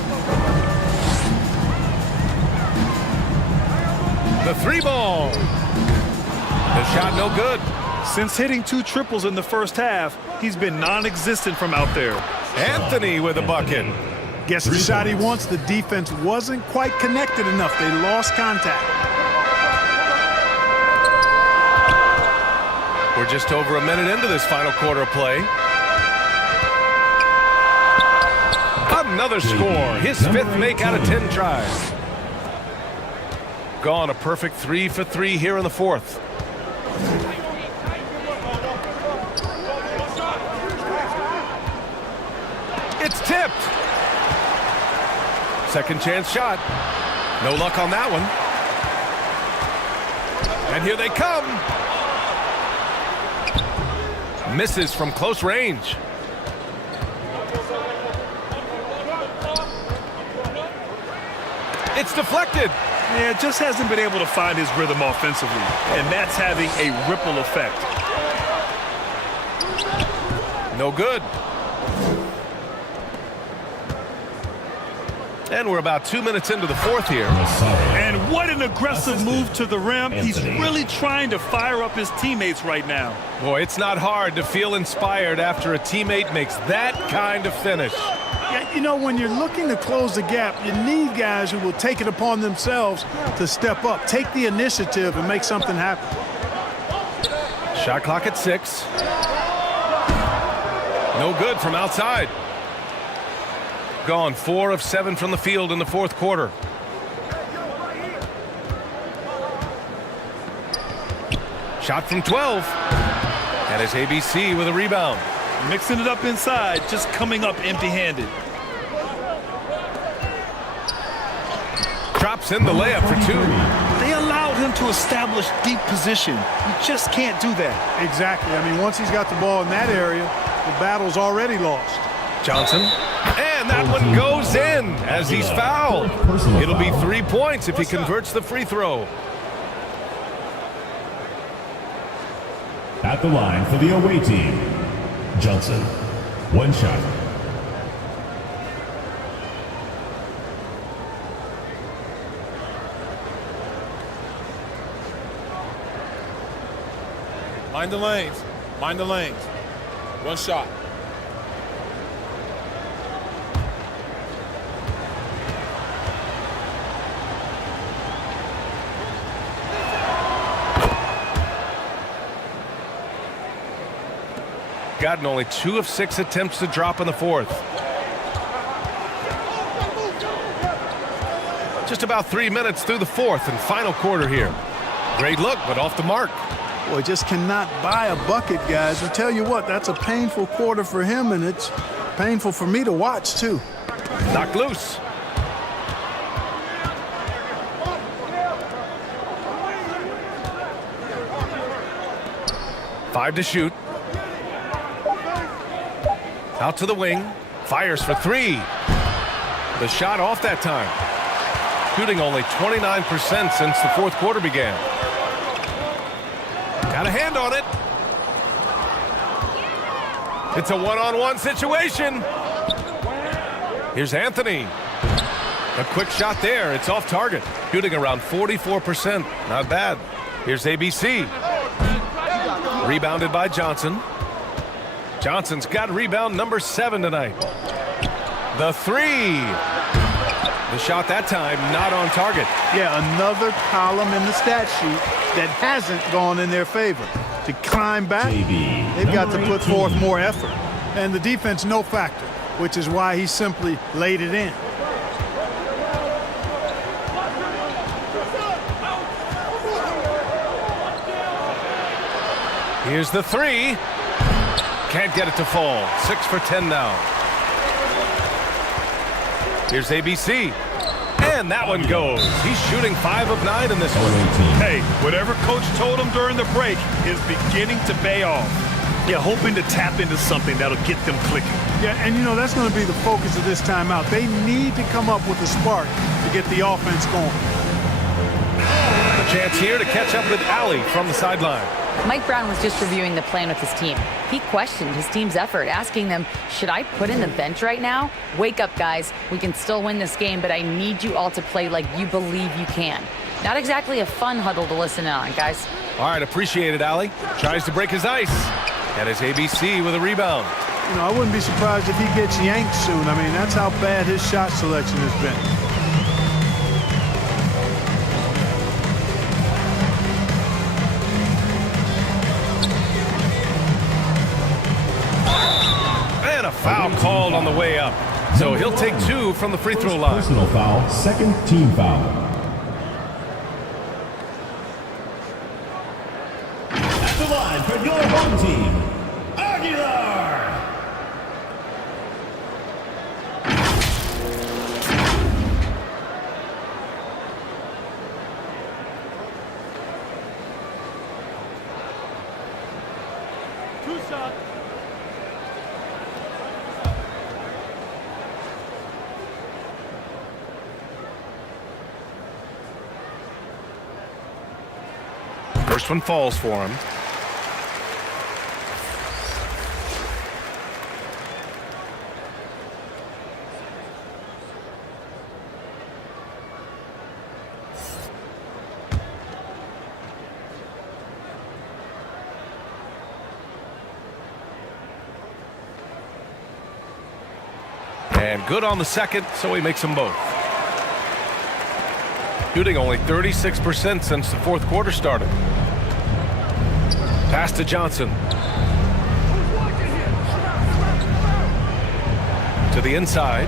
The 3-ball. The shot no good. Since hitting 2 triples in the first half, he's been non-existent from out there. Anthony with a bucket. Gets the shot he wants. The defense wasn't quite connected enough. They lost contact. We're just over a minute into this final quarter of play. Another score. His 5th make out of 10 tries. Gone a perfect 3 for 3 here in the 4th. It's tipped. Second chance shot. No luck on that one. And here they come. Misses from close range. It's deflected. Yeah, just hasn't been able to find his rhythm offensively, and that's having a ripple effect. No good. And we're about 2 minutes into the fourth here. And what an aggressive move to the rim. He's really trying to fire up his teammates right now. Boy, it's not hard to feel inspired after a teammate makes that kind of finish. Yeah, you know, when you're looking to close the gap, you need guys who will take it upon themselves to step up, take the initiative, and make something happen. Shot clock at 6. No good from outside. Gone 4 of 7 from the field in the fourth quarter. Shot from 12. And it's ABC with a rebound. Mixing it up inside, just coming up empty-handed. Drops in the layup for 2. They allowed him to establish deep position. You just can't do that. Exactly. I mean, once he's got the ball in that area, the battle's already lost. Johnson. And that one goes in as he's fouled. It'll be 3 points if he converts the free throw. At the line for the away team, Johnson. 1 shot. Mind the lanes. Mind the lanes. 1 shot. Gotten only 2 of 6 attempts to drop in the fourth. Just about 3 minutes through the fourth and final quarter here. Great look, but off the mark. Boy, just cannot buy a bucket, guys. I tell you what, that's a painful quarter for him, and it's painful for me to watch, too. Knocked loose. Five to shoot. Out to the wing. Fires for 3. The shot off that time. Shooting only 29% since the fourth quarter began. Got a hand on it. It's a one-on-one situation. Here's Anthony. A quick shot there. It's off target. Shooting around 44%. Not bad. Here's ABC. Rebounded by Johnson. Johnson's got rebound number 7 tonight. The 3. The shot that time not on target. Yeah, another column in the stat sheet that hasn't gone in their favor. To climb back, they've got to put forth more effort. And the defense, no factor, which is why he simply laid it in. Here's the 3. Can't get it to fall. 6 for 10 now. Here's ABC. And that one goes. He's shooting 5 of 9 in this one. Hey, whatever coach told him during the break is beginning to pay off. Yeah, hoping to tap into something that'll get them clicking. Yeah, and you know, that's going to be the focus of this timeout. They need to come up with a spark to get the offense going. A chance here to catch up with Allie from the sideline. Mike Brown was just reviewing the plan with his team. He questioned his team's effort, asking them, should I put in the bench right now? Wake up, guys. We can still win this game, but I need you all to play like you believe you can. Not exactly a fun huddle to listen in on, guys. All right, appreciate it, Allie. Tries to break his ice. And it's ABC with a rebound. You know, I wouldn't be surprised if he gets yanked soon. I mean, that's how bad his shot selection has been. Foul called on the way up. So he'll take 2 from the free throw line. Personal foul, 2nd team foul. At the line for your home team, Aguilar. Two shots. First one falls for him. And good on the second, so he makes them both. Shooting only 36% since the fourth quarter started. Pass to Johnson. To the inside.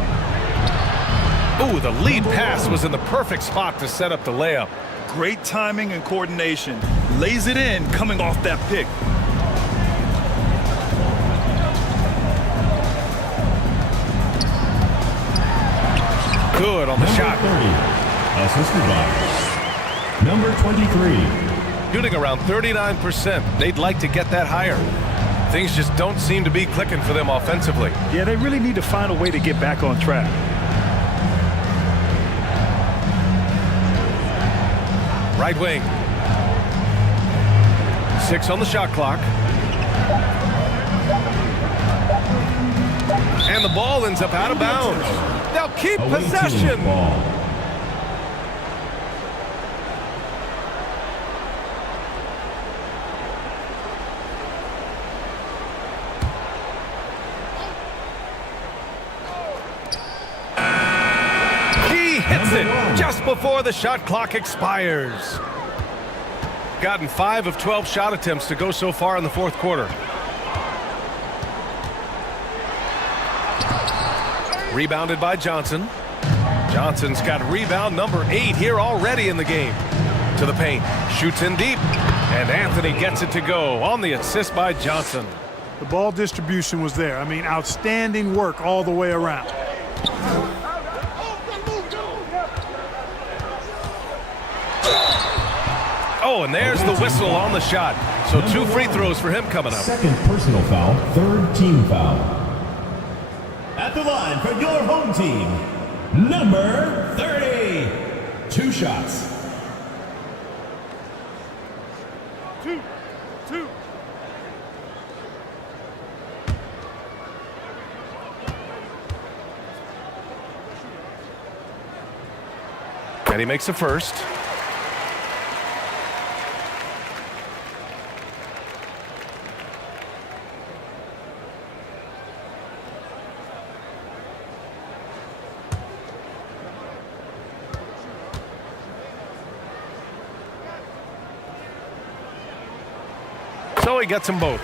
Ooh, the lead pass was in the perfect spot to set up the layup. Great timing and coordination. Lays it in coming off that pick. Good on the shot. 30, assisted by number 23. Shooting around 39%. They'd like to get that higher. Things just don't seem to be clicking for them offensively. Yeah, they really need to find a way to get back on track. Right wing. 6 on the shot clock. And the ball ends up out of bounds. They'll keep possession. Ball. He hits it just before the shot clock expires. Gotten 5 of 12 shot attempts to go so far in the fourth quarter. Rebounded by Johnson. Johnson's got rebound number 8 here already in the game. To the paint, shoots in deep, and Anthony gets it to go on the assist by Johnson. The ball distribution was there. I mean, outstanding work all the way around. Oh, and there's the whistle on the shot. So 2 free throws for him coming up. Second personal foul, third team foul. At the line for your home team, number 30. 2 shots. 2. And he makes the first. So he gets them both.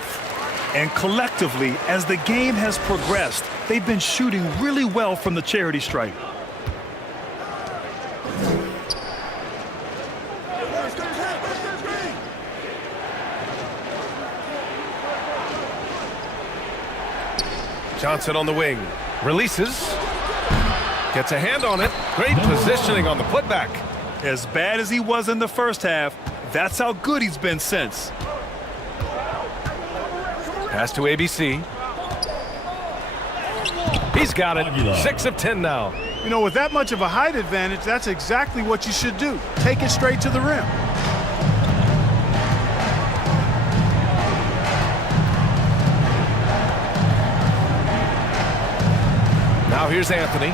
And collectively, as the game has progressed, they've been shooting really well from the charity stripe. Johnson on the wing. Releases. Gets a hand on it. Great positioning on the putback. As bad as he was in the first half, that's how good he's been since. Pass to ABC. He's got it. 6 of 10 now. You know, with that much of a height advantage, that's exactly what you should do. Take it straight to the rim. Now here's Anthony.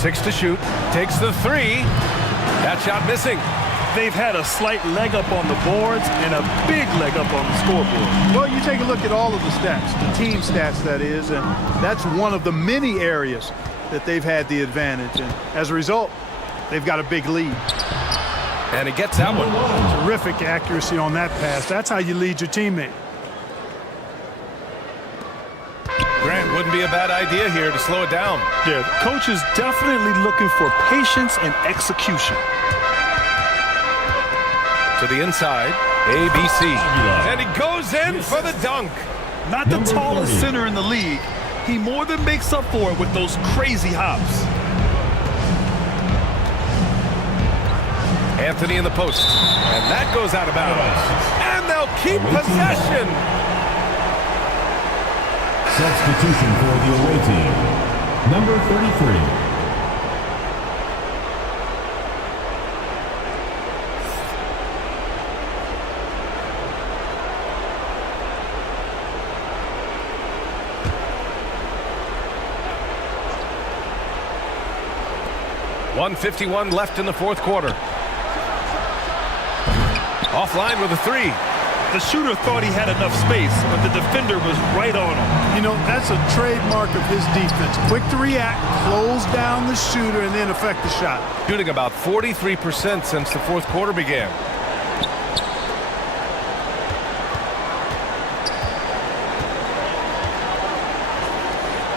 6 to shoot. Takes the 3. That shot missing. They've had a slight leg up on the boards and a big leg up on the scoreboard. Well, you take a look at all of the stats, the team stats that is, and that's one of the many areas that they've had the advantage. And as a result, they've got a big lead. And he gets that one. Terrific accuracy on that pass. That's how you lead your teammate. Grant, wouldn't be a bad idea here to slow it down. Yeah, the coach is definitely looking for patience and execution. To the inside, ABC. And he goes in for the dunk. Not the tallest center in the league. He more than makes up for it with those crazy hops. Anthony in the post. And that goes out of bounds. And they'll keep possession. Substitution for the away team, number 33. .151 left in the fourth quarter. Offline with a 3. The shooter thought he had enough space, but the defender was right on him. You know, that's a trademark of his defense. Quick to react, close down the shooter, and then affect the shot. Shooting about 43% since the fourth quarter began.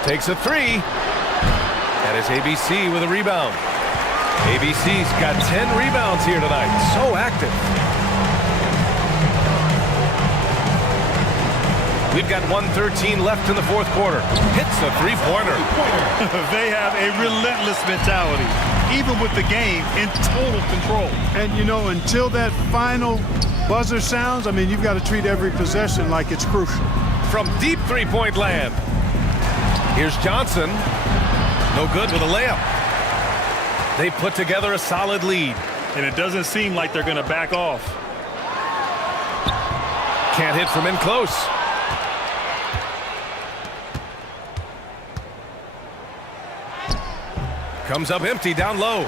Takes a three. That is ABC with a rebound. ABC's got 10 rebounds here tonight. So active. We've got 1:13 left in the fourth quarter. Hits the three-pointer. They have a relentless mentality, even with the game in total control. And, you know, until that final buzzer sounds, I mean, you've got to treat every possession like it's crucial. From deep three-point land. Here's Johnson. No good with a layup. They put together a solid lead. And it doesn't seem like they're going to back off. Can't hit from in close. Comes up empty down low.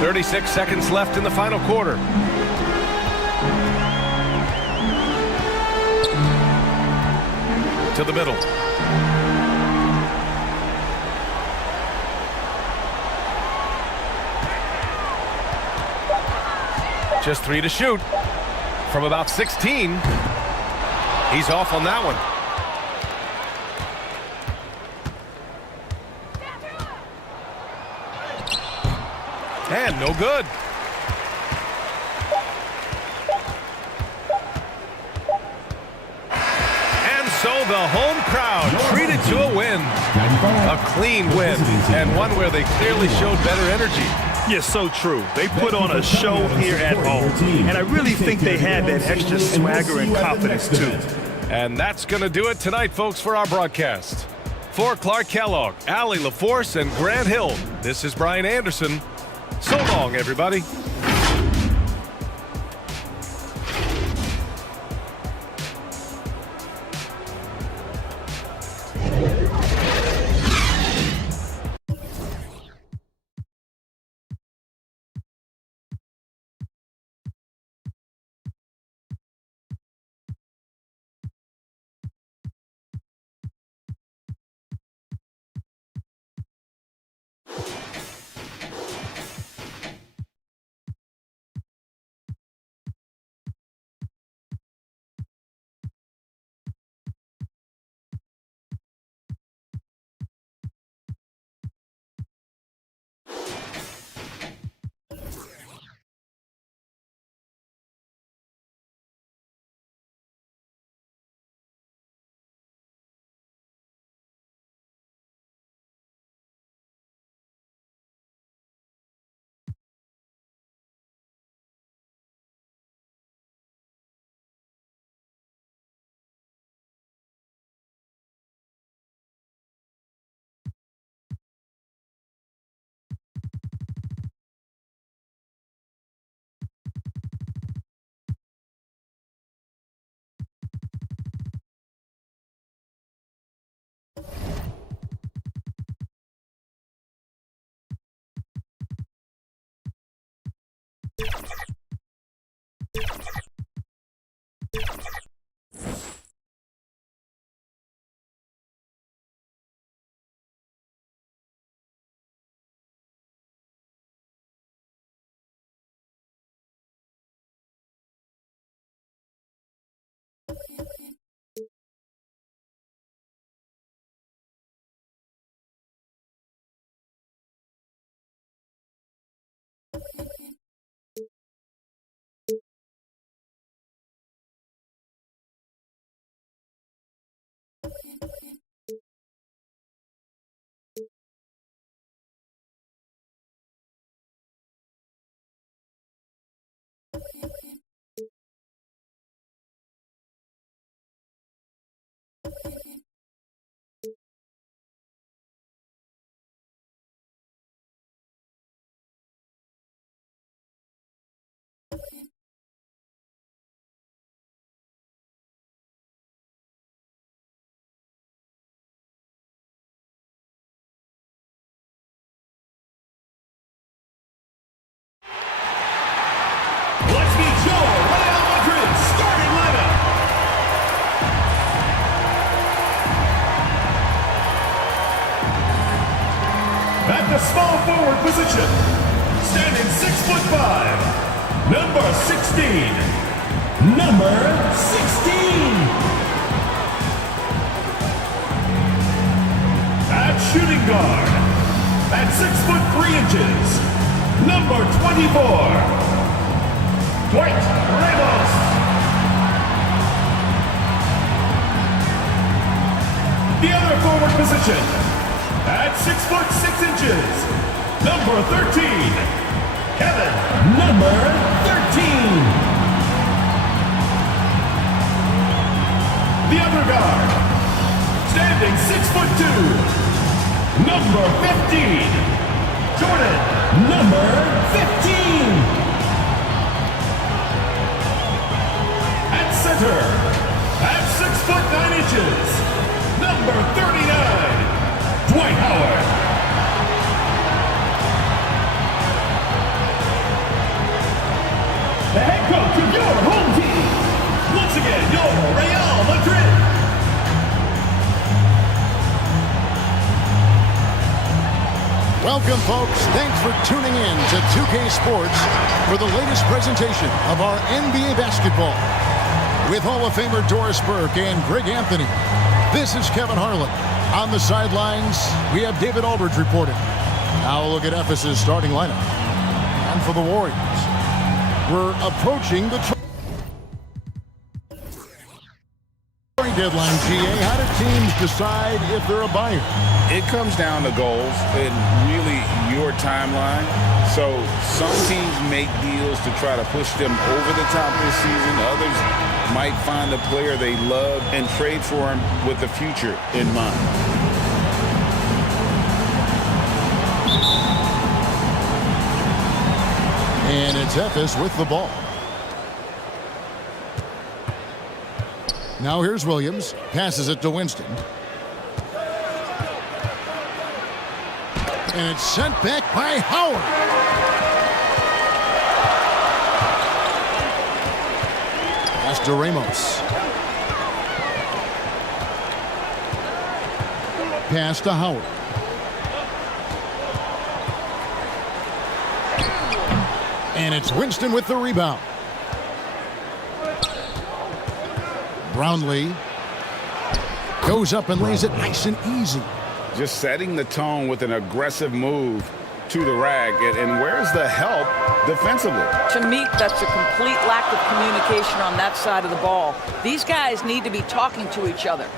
36 seconds left in the final quarter. To the middle. Just 3 to shoot. From about 16. He's off on that one. And no good. And so the home crowd treated to a win. A clean win, and one where they clearly showed better energy. Yes, so true. They put on a show here at home, and I really think they had that extra swagger and confidence too. And that's going to do it tonight, folks, for our broadcast. For Clark Kellogg, Allie LaForce, and Grant Hill, this is Brian Anderson. So long, everybody. Let's meet your At the small forward position, standing 6'5", number 16. Number 16. At shooting guard, at 6'3", number 24. Dwight Ramos. The other forward position, at 6'6", number 13, Kevin, number 13. The other guard, standing 6'2", number 15, Jordan, number 15. At center, at 6'9", number 39, Dwight Howard. The head coach of your home team, once again, your Real Madrid. Welcome, folks. Thanks for tuning in to 2K Sports for the latest presentation of our NBA basketball. With Hall of Famer Doris Burke and Greg Anthony, this is Kevin Harlan. On the sidelines, we have David Aldridge reporting. Now a look at Ephesus' starting lineup. And for the Warriors, we're approaching the trade deadline, GA. How do teams decide if they're a buyer? It comes down to goals and really your timeline. So some teams make deals to try to push them over the top this season. Others might find a player they love and trade for him with the future in mind. And it's Ephes with the ball. Now here's Williams. Passes it to Winston. And it's sent back by Howard. Pass to Ramos. Pass to Howard. And it's Winston with the rebound. Brownlee goes up and lays it nice and easy. Just setting the tone with an aggressive move to the rag. And where's the help defensively? To me, that's a complete lack of communication on that side of the ball. These guys need to be talking to each other.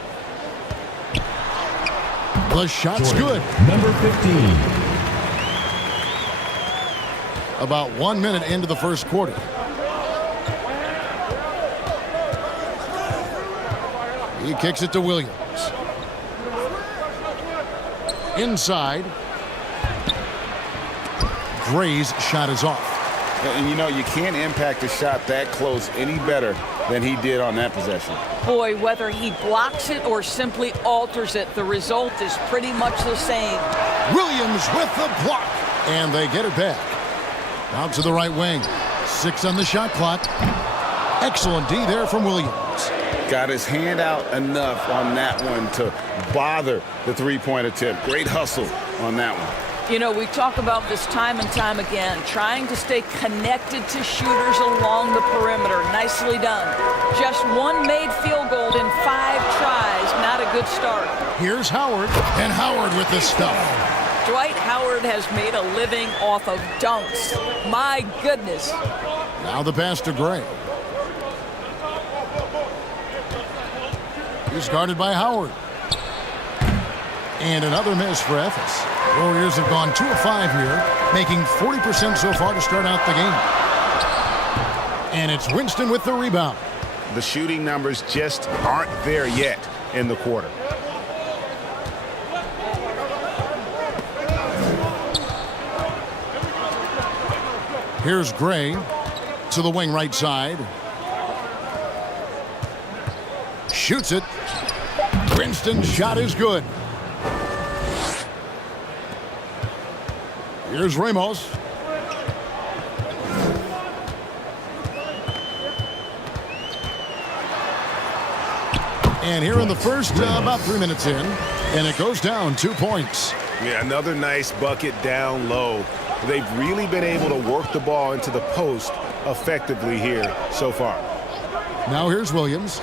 The shot's Jordan, good. Number 15. About 1 minute into the first quarter. He kicks it to Williams. Inside. Gray's shot is off. And you know, you can't impact a shot that close any better than he did on that possession. Boy, whether he blocks it or simply alters it, the result is pretty much the same. Williams with the block. And they get it back. Out to the right wing. 6 on the shot clock. Excellent D there from Williams. Got his hand out enough on that one to bother the three-point attempt. Great hustle on that one. You know, we talk about this time and time again, trying to stay connected to shooters along the perimeter. Nicely done. Just one made field goal in 5 tries. Not a good start. Here's Howard, and Howard with the stuff. Dwight Howard has made a living off of dunks. My goodness. Now the pass to Gray. He's guarded by Howard. And another miss for Ephes. Warriors have gone 2 of 5 here, making 40% so far to start out the game. And it's Winston with the rebound. The shooting numbers just aren't there yet in the quarter. Here's Gray to the wing right side. Shoots it. Winston's shot is good. Here's Ramos. And here in the first, about 3 minutes in, and it goes down 2 points. Yeah, another nice bucket down low. They've really been able to work the ball into the post effectively here so far. Now here's Williams.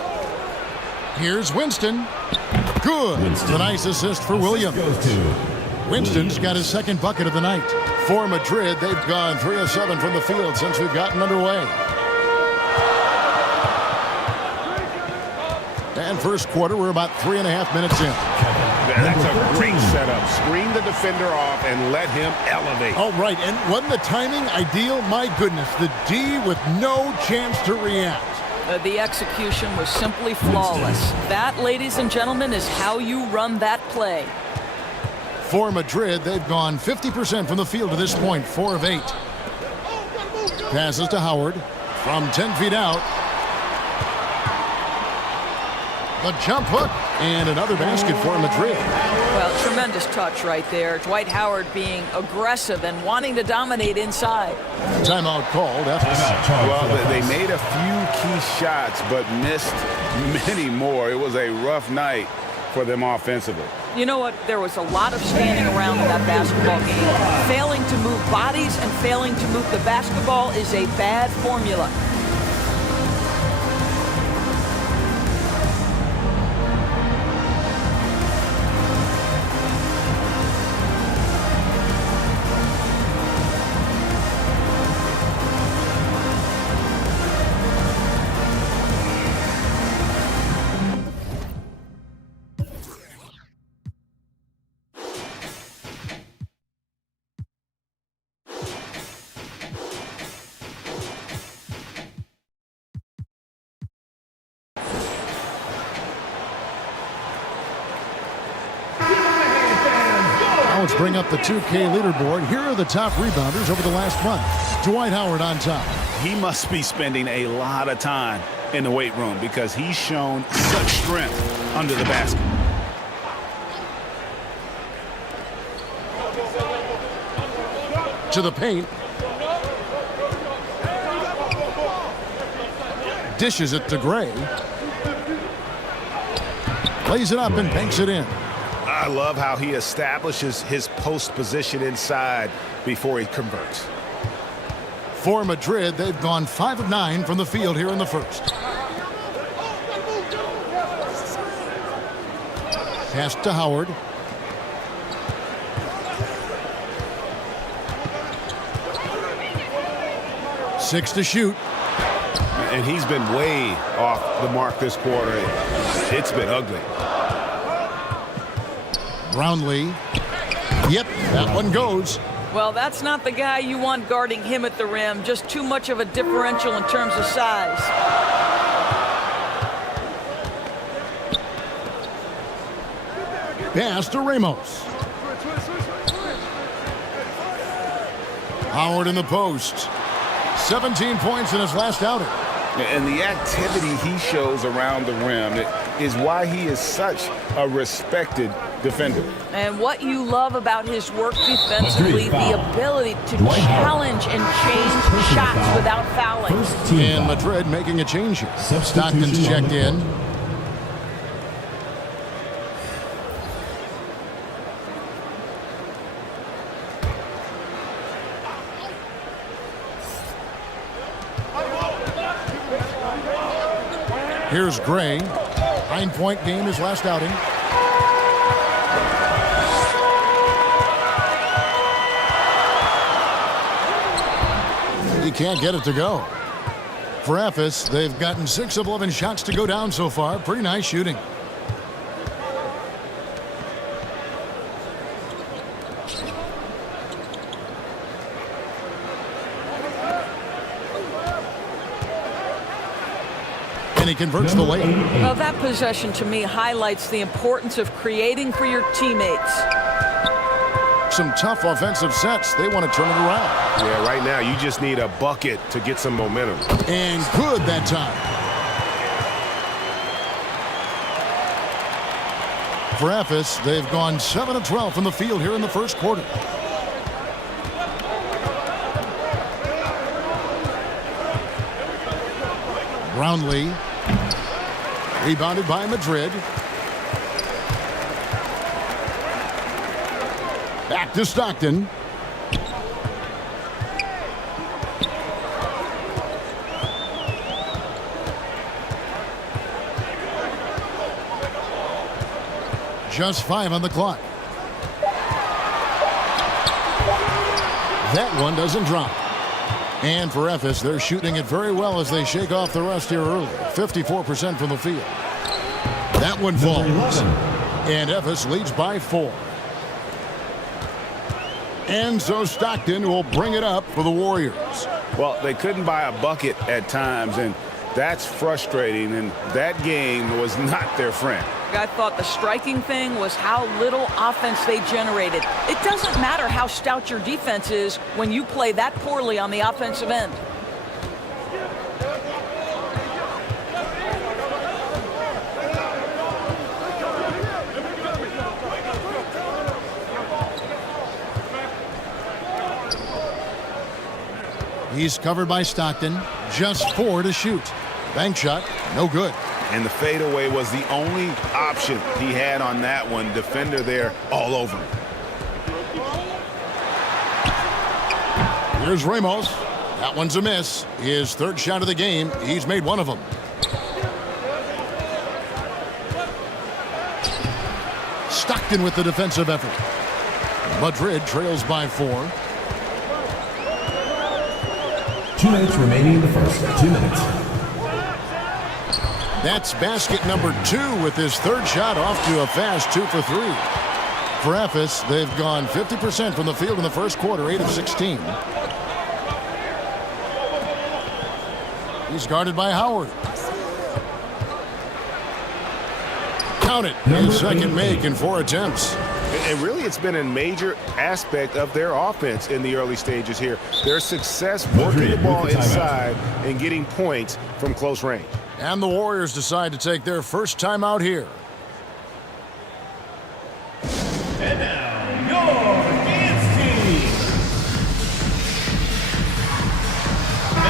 Here's Winston. Good. The nice assist for Williams. Winston's got his second bucket of the night. For Madrid, they've gone 3 of 7 from the field since we've gotten underway. And first quarter, we're about 3.5 minutes in. That's a great setup. Screen the defender off and let him elevate. Oh, right. And wasn't the timing ideal? My goodness, the D with no chance to react. The execution was simply flawless. That, ladies and gentlemen, is how you run that play. For Madrid, they've gone 50% from the field to this point, 4 of 8. Passes to Howard from 10 feet out. The jump hook and another basket for Madrid. Well, tremendous touch right there. Dwight Howard being aggressive and wanting to dominate inside. Timeout called. Well, they made a few key shots but missed many more. It was a rough night for them offensively. You know what? There was a lot of standing around in that basketball game. Failing to move bodies and failing to move the basketball is a bad formula. Let's bring up the 2K leaderboard. Here are the top rebounders over the last month. Dwight Howard on top. He must be spending a lot of time in the weight room because he's shown such strength under the basket. To the paint. Dishes it to Gray. Lays it up and banks it in. I love how he establishes his post position inside before he converts. For Madrid, they've gone 5 of 9 from the field here in the first. Pass to Howard. Six to shoot. And he's been way off the mark this quarter. It's been ugly. Brownlee. Yep, that one goes. Well, that's not the guy you want guarding him at the rim. Just too much of a differential in terms of size. Pass to Ramos. Howard in the post. 17 points in his last outing. And the activity he shows around the rim is why he is such a respected defender. And what you love about his work defensively, the ability to challenge and change shots without fouling. And Madrid making a change here. Stockton's checked in. Here's Gray. 9-point game his last outing. He can't get it to go. For Ephes, they've gotten 6 of 11 shots to go down so far. Pretty nice shooting. And he converts the lane. Well, that possession to me highlights the importance of creating for your teammates. Some tough offensive sets. They want to turn it around. Yeah, right now you just need a bucket to get some momentum. And good that time. For Ephes, they've gone 7 of 12 from the field here in the first quarter. Brownlee. Rebounded by Madrid. Back to Stockton. Just 5 on the clock. That one doesn't drop. And for Ephes, they're shooting it very well as they shake off the rust here early. 54% from the field. That one falls. And Ephes leads by 4. And so Stockton will bring it up for the Warriors. Well, they couldn't buy a bucket at times, and that's frustrating, and that game was not their friend. I thought the striking thing was how little offense they generated. It doesn't matter how stout your defense is when you play that poorly on the offensive end. He's covered by Stockton. Just 4 to shoot. Bank shot, no good. And the fadeaway was the only option he had on that one. Defender there all over him. Here's Ramos. That one's a miss. His 3rd shot of the game. He's made 1 of them. Stockton with the defensive effort. Madrid trails by 4. 2 minutes remaining in the first. 2 minutes. That's basket number 2 with his 3rd shot off to a fast 2 for 3. For Ephes, they've gone 50% from the field in the first quarter, 8 of 16. He's guarded by Howard. Count it. His second make in 4 attempts. And really, it's been a major aspect of their offense in the early stages here. Their success working the ball inside and getting points from close range. And the Warriors decide to take their first time out here. And now, your dance team.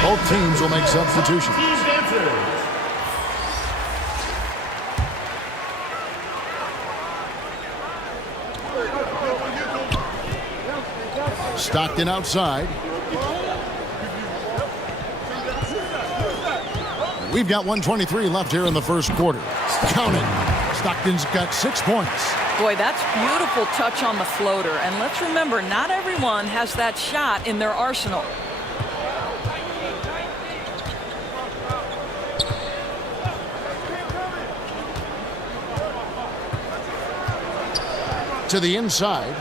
Both teams will make substitutions. Team dancers. Stockton outside. We've got 1:23 left here in the first quarter. Count it. Stockton's got 6 points. Boy, that's beautiful touch on the floater. And let's remember, not everyone has that shot in their arsenal. To the inside.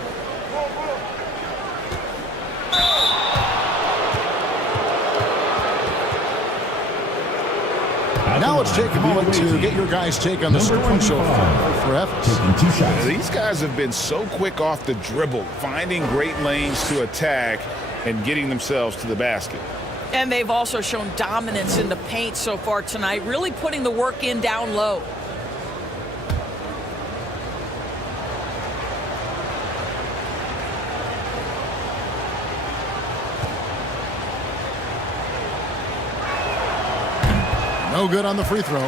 Now let's take a moment to get your guys' take on the scoring so far for Ephes. These guys have been so quick off the dribble, finding great lanes to attack and getting themselves to the basket. And they've also shown dominance in the paint so far tonight, really putting the work in down low. No good on the free throw.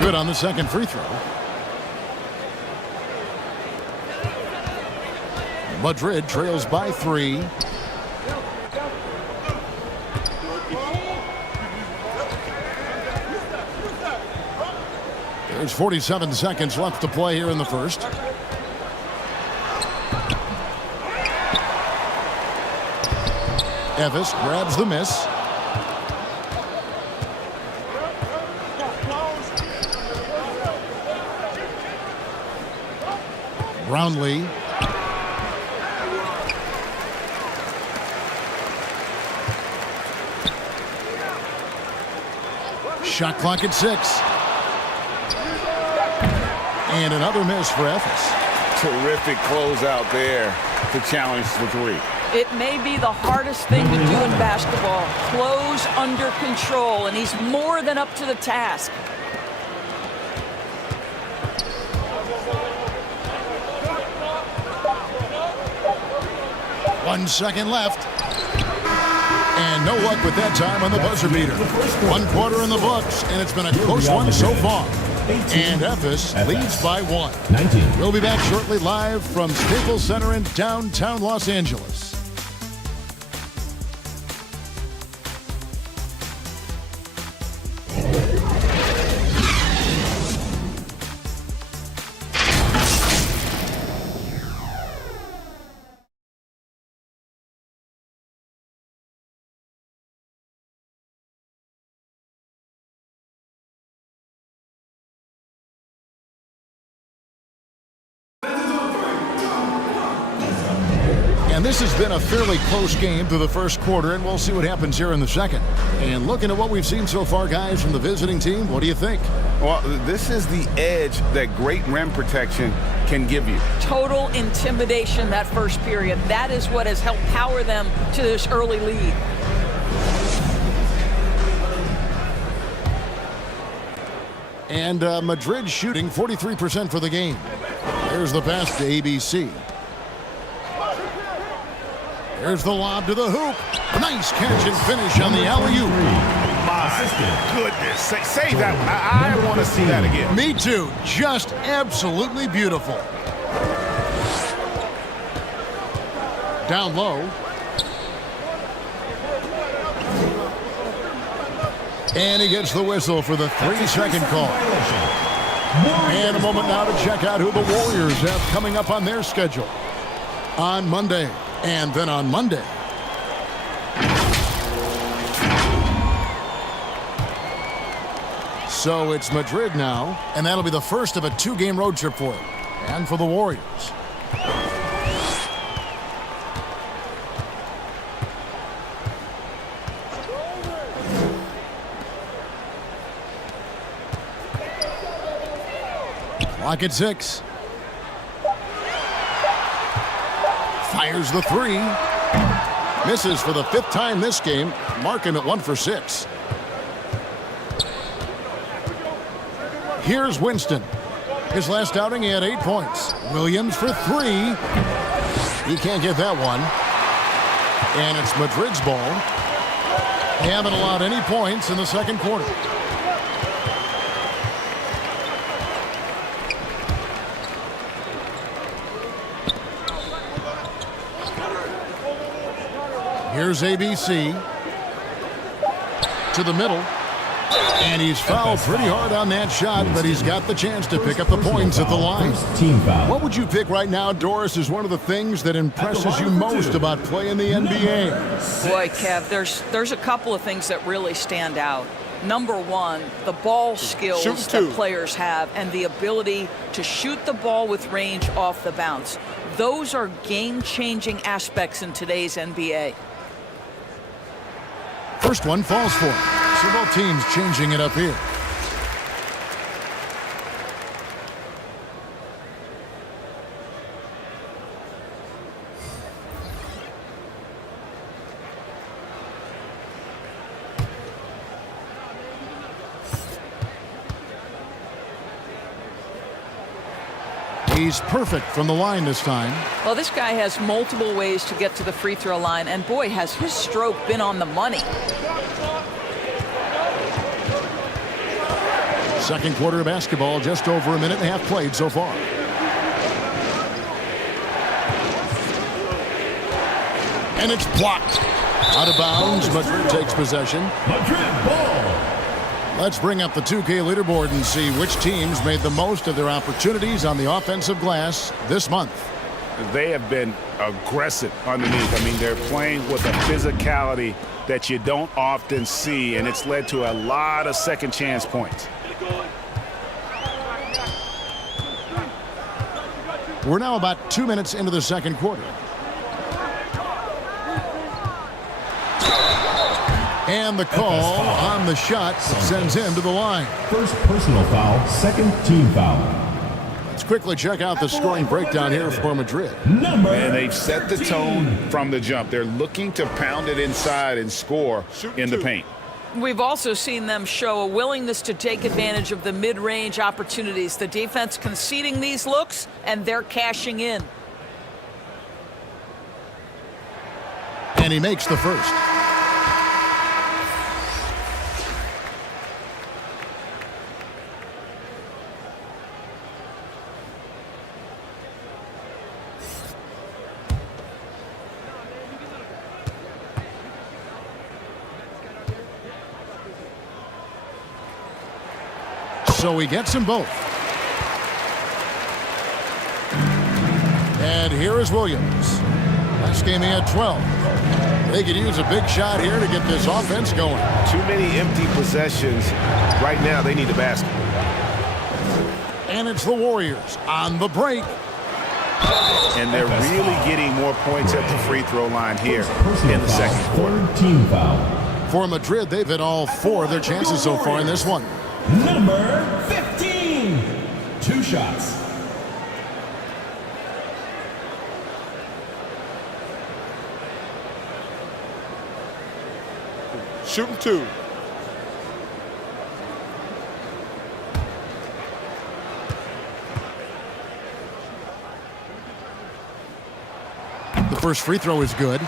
Good on the second free throw. Madrid trails by 3. There's 47 seconds left to play here in the first. Ephes grabs the miss. Brownlee. Shot clock at 6. And another miss for Ephes. Terrific closeout there to challenge the 3. It may be the hardest thing to do in basketball. Close under control, and he's more than up to the task. 1 second left. And no luck with that time on the buzzer beater. 1 quarter in the books, and it's been a close one so far. And Ephes leads by 1. 19. We'll be back shortly live from Staples Center in downtown Los Angeles. And this has been a fairly close game through the first quarter, and we'll see what happens here in the second. And looking at what we've seen so far, guys, from the visiting team, what do you think? Well, this is the edge that great rim protection can give you. Total intimidation that first period. That is what has helped power them to this early lead. And Madrid shooting 43% for the game. There's the pass to ABC. There's the lob to the hoop. Nice catch and finish on the alley-oop. My goodness. Say that. I want to see that again. Me too. Just absolutely beautiful. Down low. And he gets the whistle for the 3-second call. And a moment now to check out who the Warriors have coming up on their schedule. On Monday. And then on Monday. So it's Madrid now, and that'll be the first of a 2-game road trip for him. And for the Warriors. Clock at 6. Fires the 3. Misses for the 5th time this game. Marking at 1 for 6. Here's Winston. His last outing, he had 8 points. Williams for 3. He can't get that one. And it's Madrid's ball. They haven't allowed any points in the second quarter. Here's ABC to the middle, and he's fouled pretty hard on that shot, but he's got the chance to pick up the points at the line. What would you pick right now, Doris, is one of the things that impresses you most about playing the NBA? Boy, Kev, there's a couple of things that really stand out. Number one, the ball skills that players have and the ability to shoot the ball with range off the bounce. Those are game-changing aspects in today's NBA. First one falls for him. So both teams changing it up here. He's perfect from the line this time. Well, this guy has multiple ways to get to the free throw line, and boy, has his stroke been on the money. Second quarter of basketball, just over a minute and a half played so far. And it's blocked. Out of bounds, Madrid takes possession. Madrid ball. Let's bring up the 2K leaderboard and see which teams made the most of their opportunities on the offensive glass this month. They have been aggressive underneath. I mean, they're playing with a physicality that you don't often see, and it's led to a lot of second chance points. We're now about 2 minutes into the second quarter. And the call on the shot sends him to the line. First personal foul, second team foul. Let's quickly check out the scoring breakdown here for Madrid. And they've set the tone from the jump. They're looking to pound it inside and score in the paint. We've also seen them show a willingness to take advantage of the mid-range opportunities. The defense conceding these looks, and they're cashing in. And he makes the first. So he gets them both. And here is Williams. Last game he had 12. They could use a big shot here to get this offense going. Too many empty possessions. Right now, they need a basket. And it's the Warriors on the break. And they're really getting more points at the free throw line here in the second quarter. Team foul. For Madrid, they've hit all 4 of their chances so far in this one. Number 15. 2 shots. Shooting 2. The first free throw is good.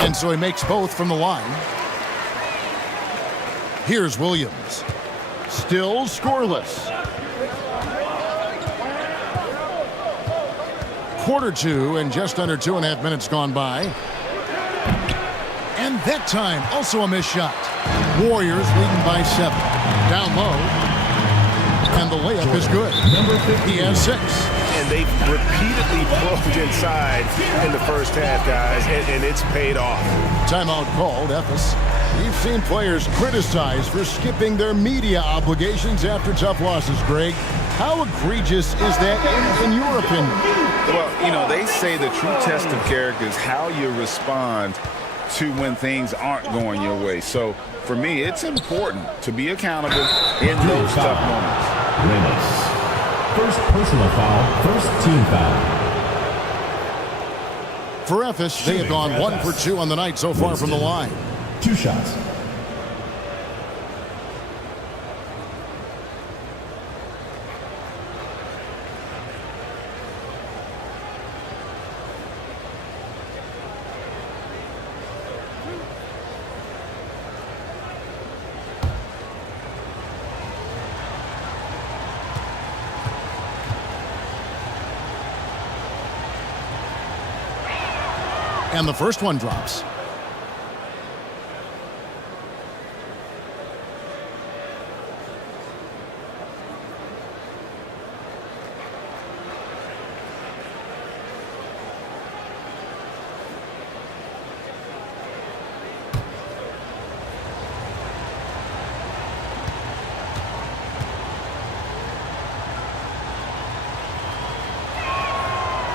And so he makes both from the line. Here's Williams. Still scoreless. Quarter 2 and just under 2.5 minutes gone by. And that time also a missed shot. Warriors leading by 7. Down low. And the layup is good. He has 6. And they've repeatedly probed inside in the first half, guys, and it's paid off. Timeout called, Ephes. We've seen players criticized for skipping their media obligations after tough losses, Greg. How egregious is that in your opinion? Well, you know, they say the true test of character is how you respond to when things aren't going your way. So, for me, it's important to be accountable in those tough moments. First personal foul, first team foul. For Ephes, they have gone 1 for 2 on the night so far from the line. 2 shots. And the first one drops.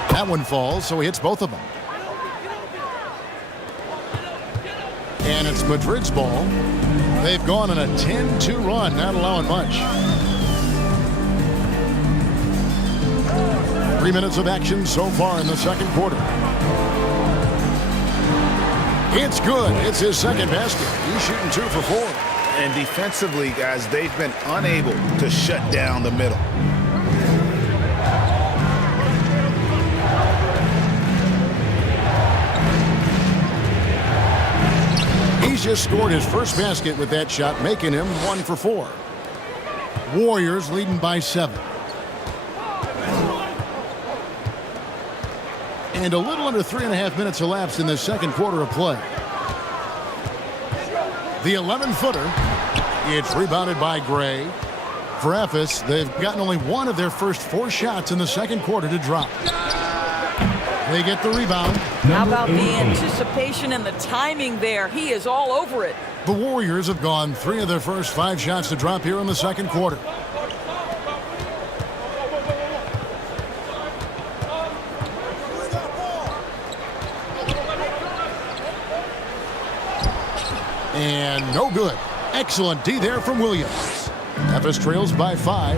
That one falls, so he hits both of them. And it's Madrid's ball. They've gone on a 10-2 run, not allowing much. 3 minutes of action so far in the second quarter. It's good. It's his second basket. He's shooting 2 for 4. And defensively, guys, they've been unable to shut down the middle. He's just scored his first basket with that shot, making him 1 for 4. Warriors leading by 7. And a little under 3.5 minutes elapsed in the second quarter of play. The 11-footer. It's rebounded by Gray. For Ephes, they've gotten only 1 of their first 4 shots in the second quarter to drop. They get the rebound. How about the anticipation and the timing there? He is all over it. The Warriors have gone 3 of their first 5 shots to drop here in the second quarter. And no good. Excellent D there from Williams. Memphis trails by 5.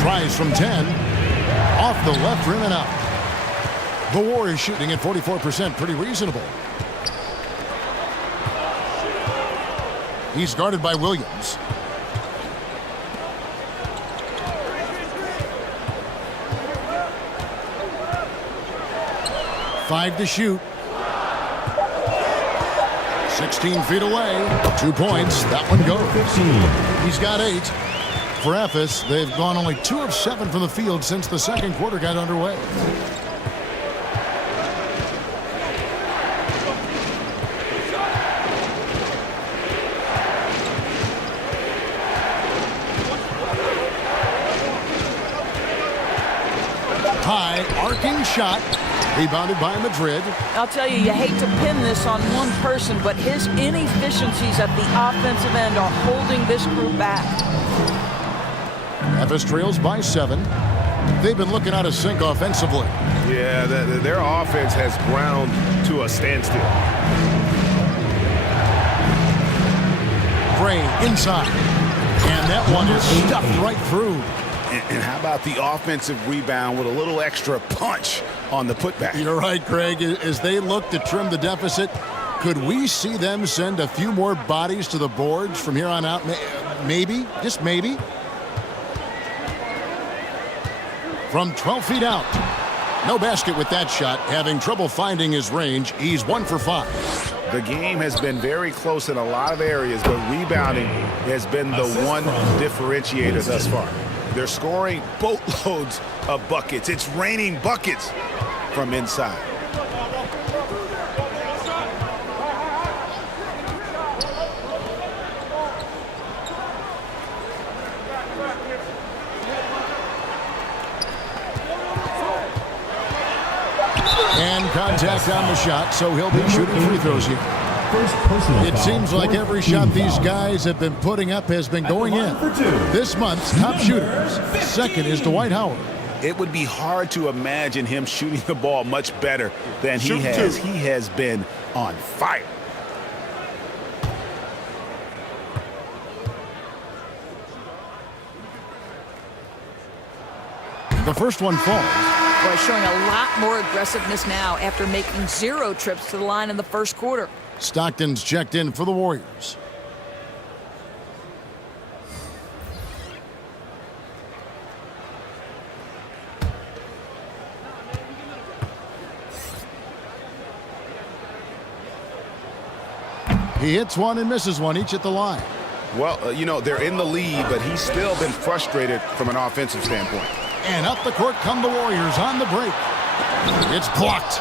Tries from 10. Off the left rim and out. The Warriors shooting at 44%, pretty reasonable. He's guarded by Williams. Five to shoot. 16 feet away. 2 points. That one goes. He's got 8. For Ephes, they've gone only 2 of 7 from the field since the second quarter got underway. High arcing shot, rebounded by Madrid. I'll tell you, you hate to pin this on one person, but his inefficiencies at the offensive end are holding this group back. Ephes trails by 7. They've been looking out of sync offensively. Yeah, their offense has ground to a standstill. Gray inside. And that one is stuffed right through. And how about the offensive rebound with a little extra punch on the putback? You're right, Craig. As they look to trim the deficit, could we see them send a few more bodies to the boards from here on out? Maybe, just maybe. From 12 feet out. No basket with that shot. Having trouble finding his range. He's 1 for 5. The game has been very close in a lot of areas, but rebounding has been the one differentiator thus far. They're scoring boatloads of buckets. It's raining buckets from inside. And contact on the shot, so he'll be shooting free throws here. It seems like every shot these guys have been putting up has been going in. This month's top shooters. Second is Dwight Howard. It would be hard to imagine him shooting the ball much better than he has. He has been on fire. The first one falls. Boy, showing a lot more aggressiveness now after making 0 trips to the line in the first quarter. Stockton's checked in for the Warriors. He hits one and misses one, each at the line. Well, you know, they're in the lead, but he's still been frustrated from an offensive standpoint. And up the court come the Warriors on the break. It's blocked.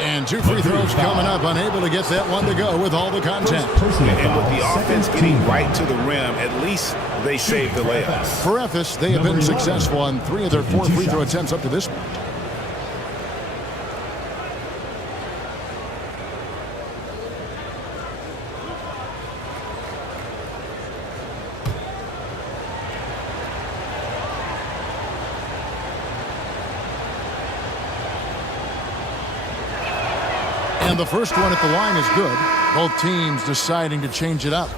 And 2 free throws coming up, unable to get that one to go with all the contact. And with the offense getting right to the rim, at least they saved the layup. For Ephes, they have been successful on 3 of their 4 free throw attempts up to this point. And the first one at the line is good. Both teams deciding to change it up.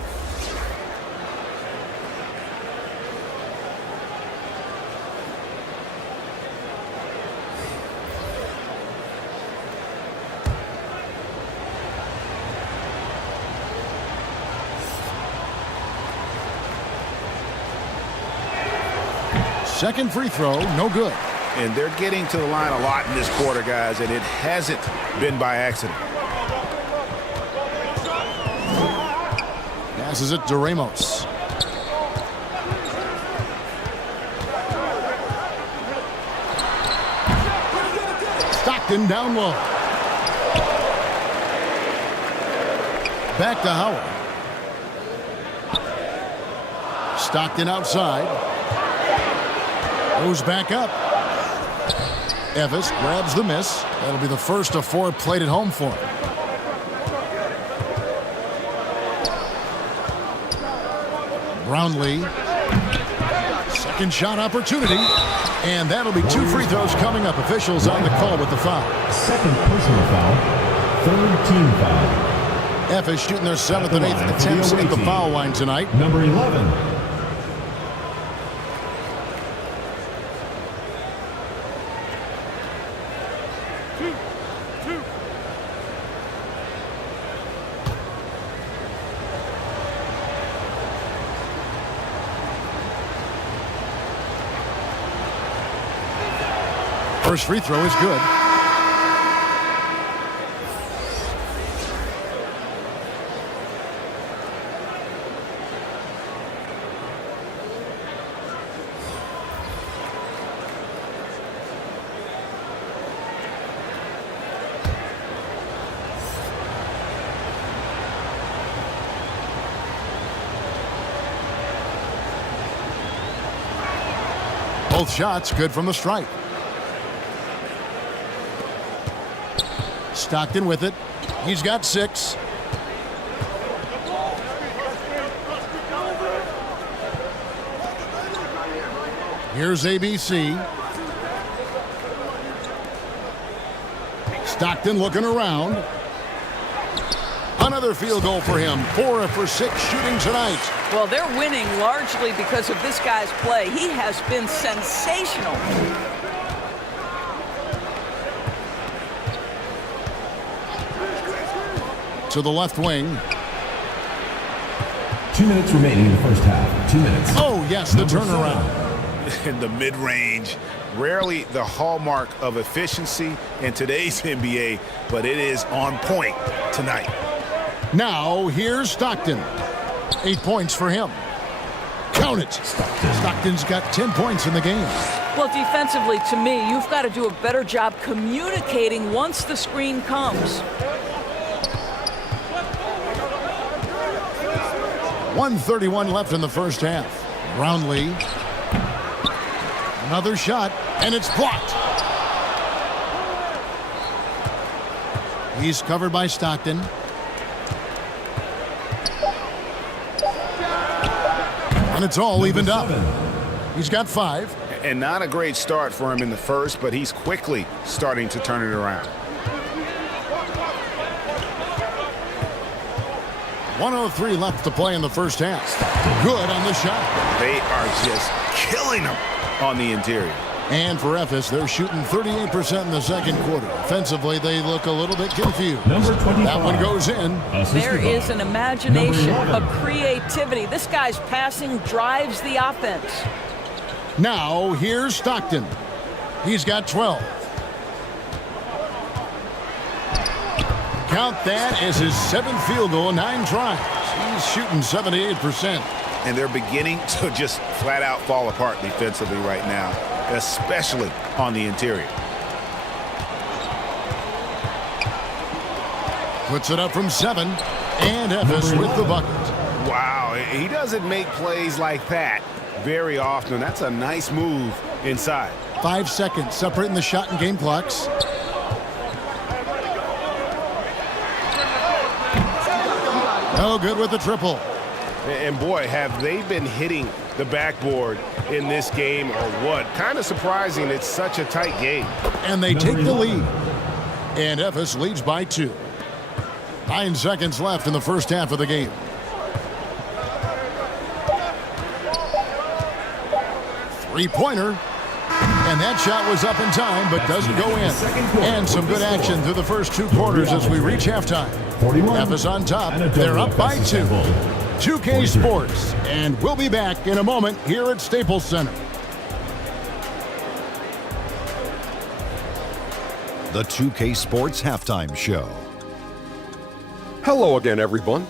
Second free throw, no good. And they're getting to the line a lot in this quarter, guys, and it hasn't been by accident. Passes it to Ramos. Stockton down low. Back to Howard. Stockton outside. Goes back up. Evis grabs the miss. That'll be the first of 4 plated home for him. Brownlee. Second shot opportunity. And that'll be 2 free throws coming up. Officials on the call with the foul. Second personal foul. Third team foul. Evis shooting their 7th and 8th attempts at the foul line tonight. Number 11. First free throw is good. Both shots good from the stripe. Stockton with it. He's got 6. Here's ABC. Stockton looking around. Another field goal for him. 4 for 6 shooting tonight. Well, they're winning largely because of this guy's play. He has been sensational. To the left wing. 2 minutes remaining in the first half. 2 minutes. Oh, yes, the turnaround. In the mid-range, rarely the hallmark of efficiency in today's NBA, but it is on point tonight. Now, here's Stockton. 8 points for him. Count it. Stockton's got 10 points in the game. Well, defensively, to me, you've got to do a better job communicating once the screen comes. 1:31 left in the first half. Brownlee. Another shot, and it's blocked. He's covered by Stockton. And it's all evened up. He's got 5. And not a great start for him in the first, but he's quickly starting to turn it around. 1:03 left to play in the first half. Good on the shot. They are just killing them on the interior. And for Evis, they're shooting 38% in the second quarter. Offensively, they look a little bit confused. Number 25. That one goes in. There is an imagination, a creativity. This guy's passing drives the offense. Now, here's Stockton. He's got 12. Count that as his 7th field goal in 9 tries. He's shooting 78%. And they're beginning to just flat out fall apart defensively right now, especially on the interior. Puts it up from 7, and Evis with the bucket. Wow, he doesn't make plays like that very often. That's a nice move inside. 5 seconds separating the shot and game clocks. No good with the triple. And boy, have they been hitting the backboard in this game or what? Kind of surprising it's such a tight game. And they take the lead. And Evis leads by 2. 9 seconds left in the first half of the game. Three-pointer. And that shot was up in time, but doesn't go in. And some good action through the first 2 quarters as we reach halftime. Evis on top. They're up by 2. 2K Sports. And we'll be back in a moment here at Staples Center. The 2K Sports Halftime Show. Hello again, everyone.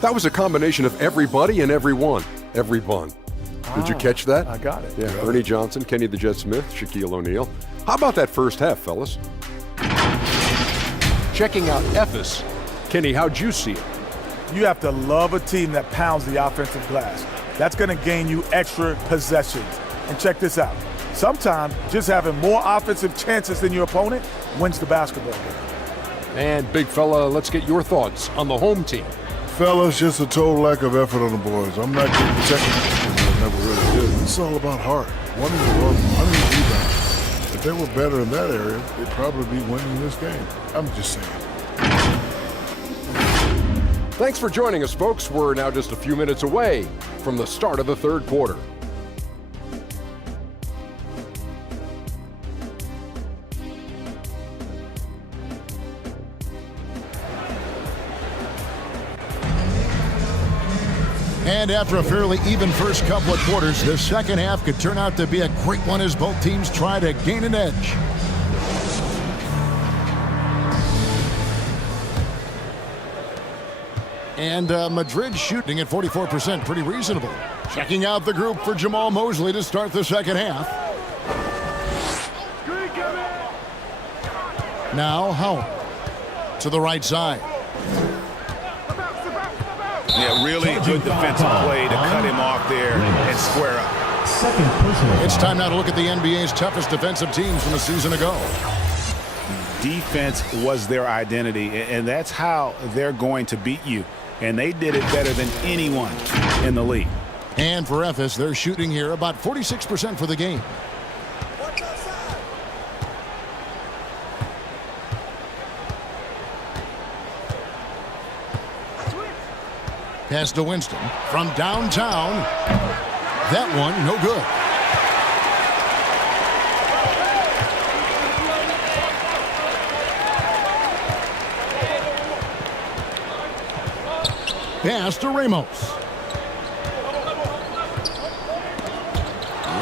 That was a combination of everybody and everyone. Everyone. Did you catch that? I got it. Yeah, Ernie Johnson, Kenny the Jet Smith, Shaquille O'Neal. How about that first half, fellas? Checking out Ephes. Kenny, how'd you see it? You have to love a team that pounds the offensive glass. That's going to gain you extra possessions. And check this out. Sometimes just having more offensive chances than your opponent wins the basketball game. And big fella, let's get your thoughts on the home team. Fellas, just a total lack of effort on the boys. I'm not getting technical. I never really did. It's all about heart. Wanting to run, wanting to rebound. If they were better in that area, they'd probably be winning this game. I'm just saying. Thanks for joining us, folks. We're now just a few minutes away from the start of the third quarter. And after a fairly even first couple of quarters, the second half could turn out to be a great one as both teams try to gain an edge. And Madrid shooting at 44%, pretty reasonable. Checking out the group for Jamal Mosley to start the second half. Now Howard to the right side. Yeah, really good defensive play to cut him off there and square up. Second personal. It's time now to look at the NBA's toughest defensive teams from a season ago. Defense was their identity, and that's how they're going to beat you. And they did it better than anyone in the league. And for Ephes, they're shooting here about 46% for the game. Pass to Winston from downtown. That one, no good. Pass to Ramos.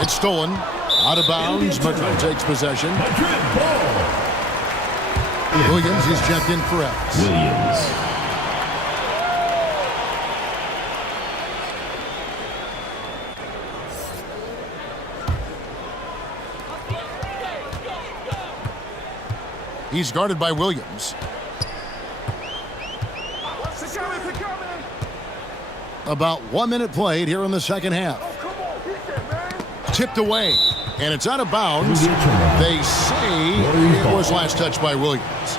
It's stolen. Out of bounds. Madrid takes possession. Williams is checked in for Ephes. Williams. He's guarded by Williams. About 1 minute played here in the second half. Tipped away, and it's out of bounds. They say it was last touched by Williams.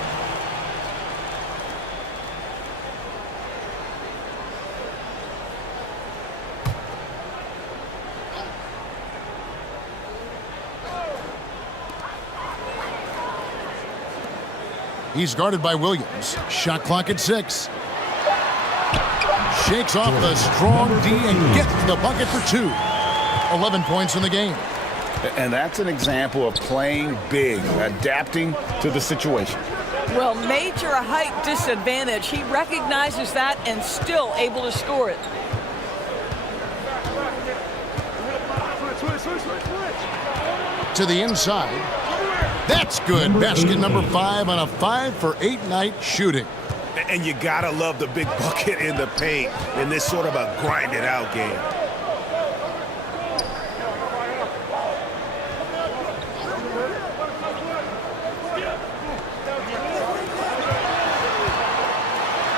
He's guarded by Williams. Shot clock at 6. Shakes off the strong D and gets the bucket for 2. 11 points in the game. And that's an example of playing big, adapting to the situation. Well, major height disadvantage. He recognizes that and still able to score it. To the inside. That's good. Basket number 5 on a 5-for-8 night shooting. And you gotta love the big bucket in the paint in this sort of a grinded out game.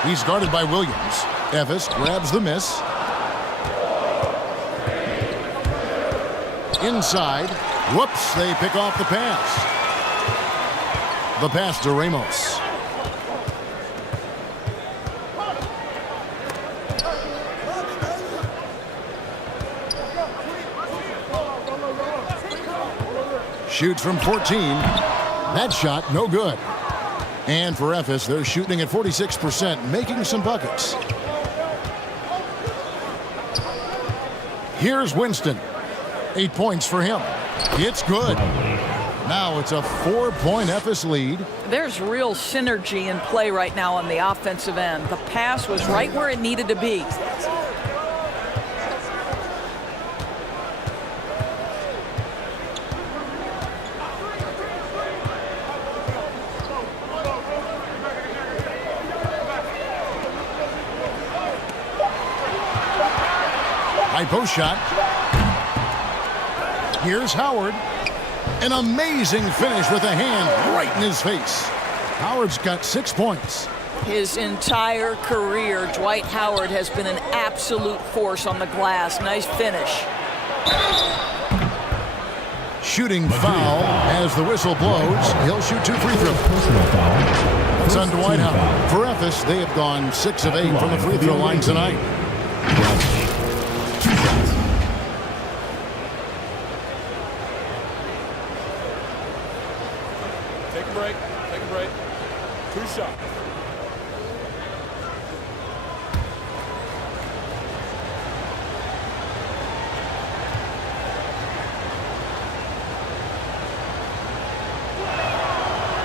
He's guarded by Williams. Ephes grabs the miss. Inside. Whoops, they pick off the pass. The pass to Ramos. Shoots from 14. That shot, no good. And for Ephes, they're shooting at 46%, making some buckets. Here's Winston. 8 points for him. It's good. Now it's a 4-point Ephes lead. There's real synergy in play right now on the offensive end. The pass was right where it needed to be. High post shot. Here's Howard. An amazing finish with a hand right in his face. Howard's got 6 points. His entire career, Dwight Howard has been an absolute force on the glass. Nice finish. Shooting foul as the whistle blows. He'll shoot 2 free throws. It's on Dwight Howard. For Ephes, they have gone 6 of 8 from the free throw line tonight. Take a break. Take a break. 2 shots.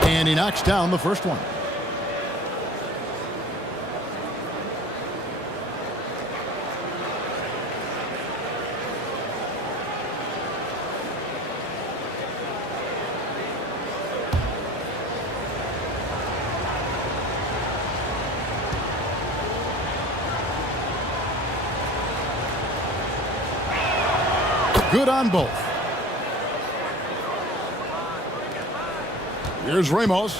And he knocks down the first one. Good on both. Here's Ramos.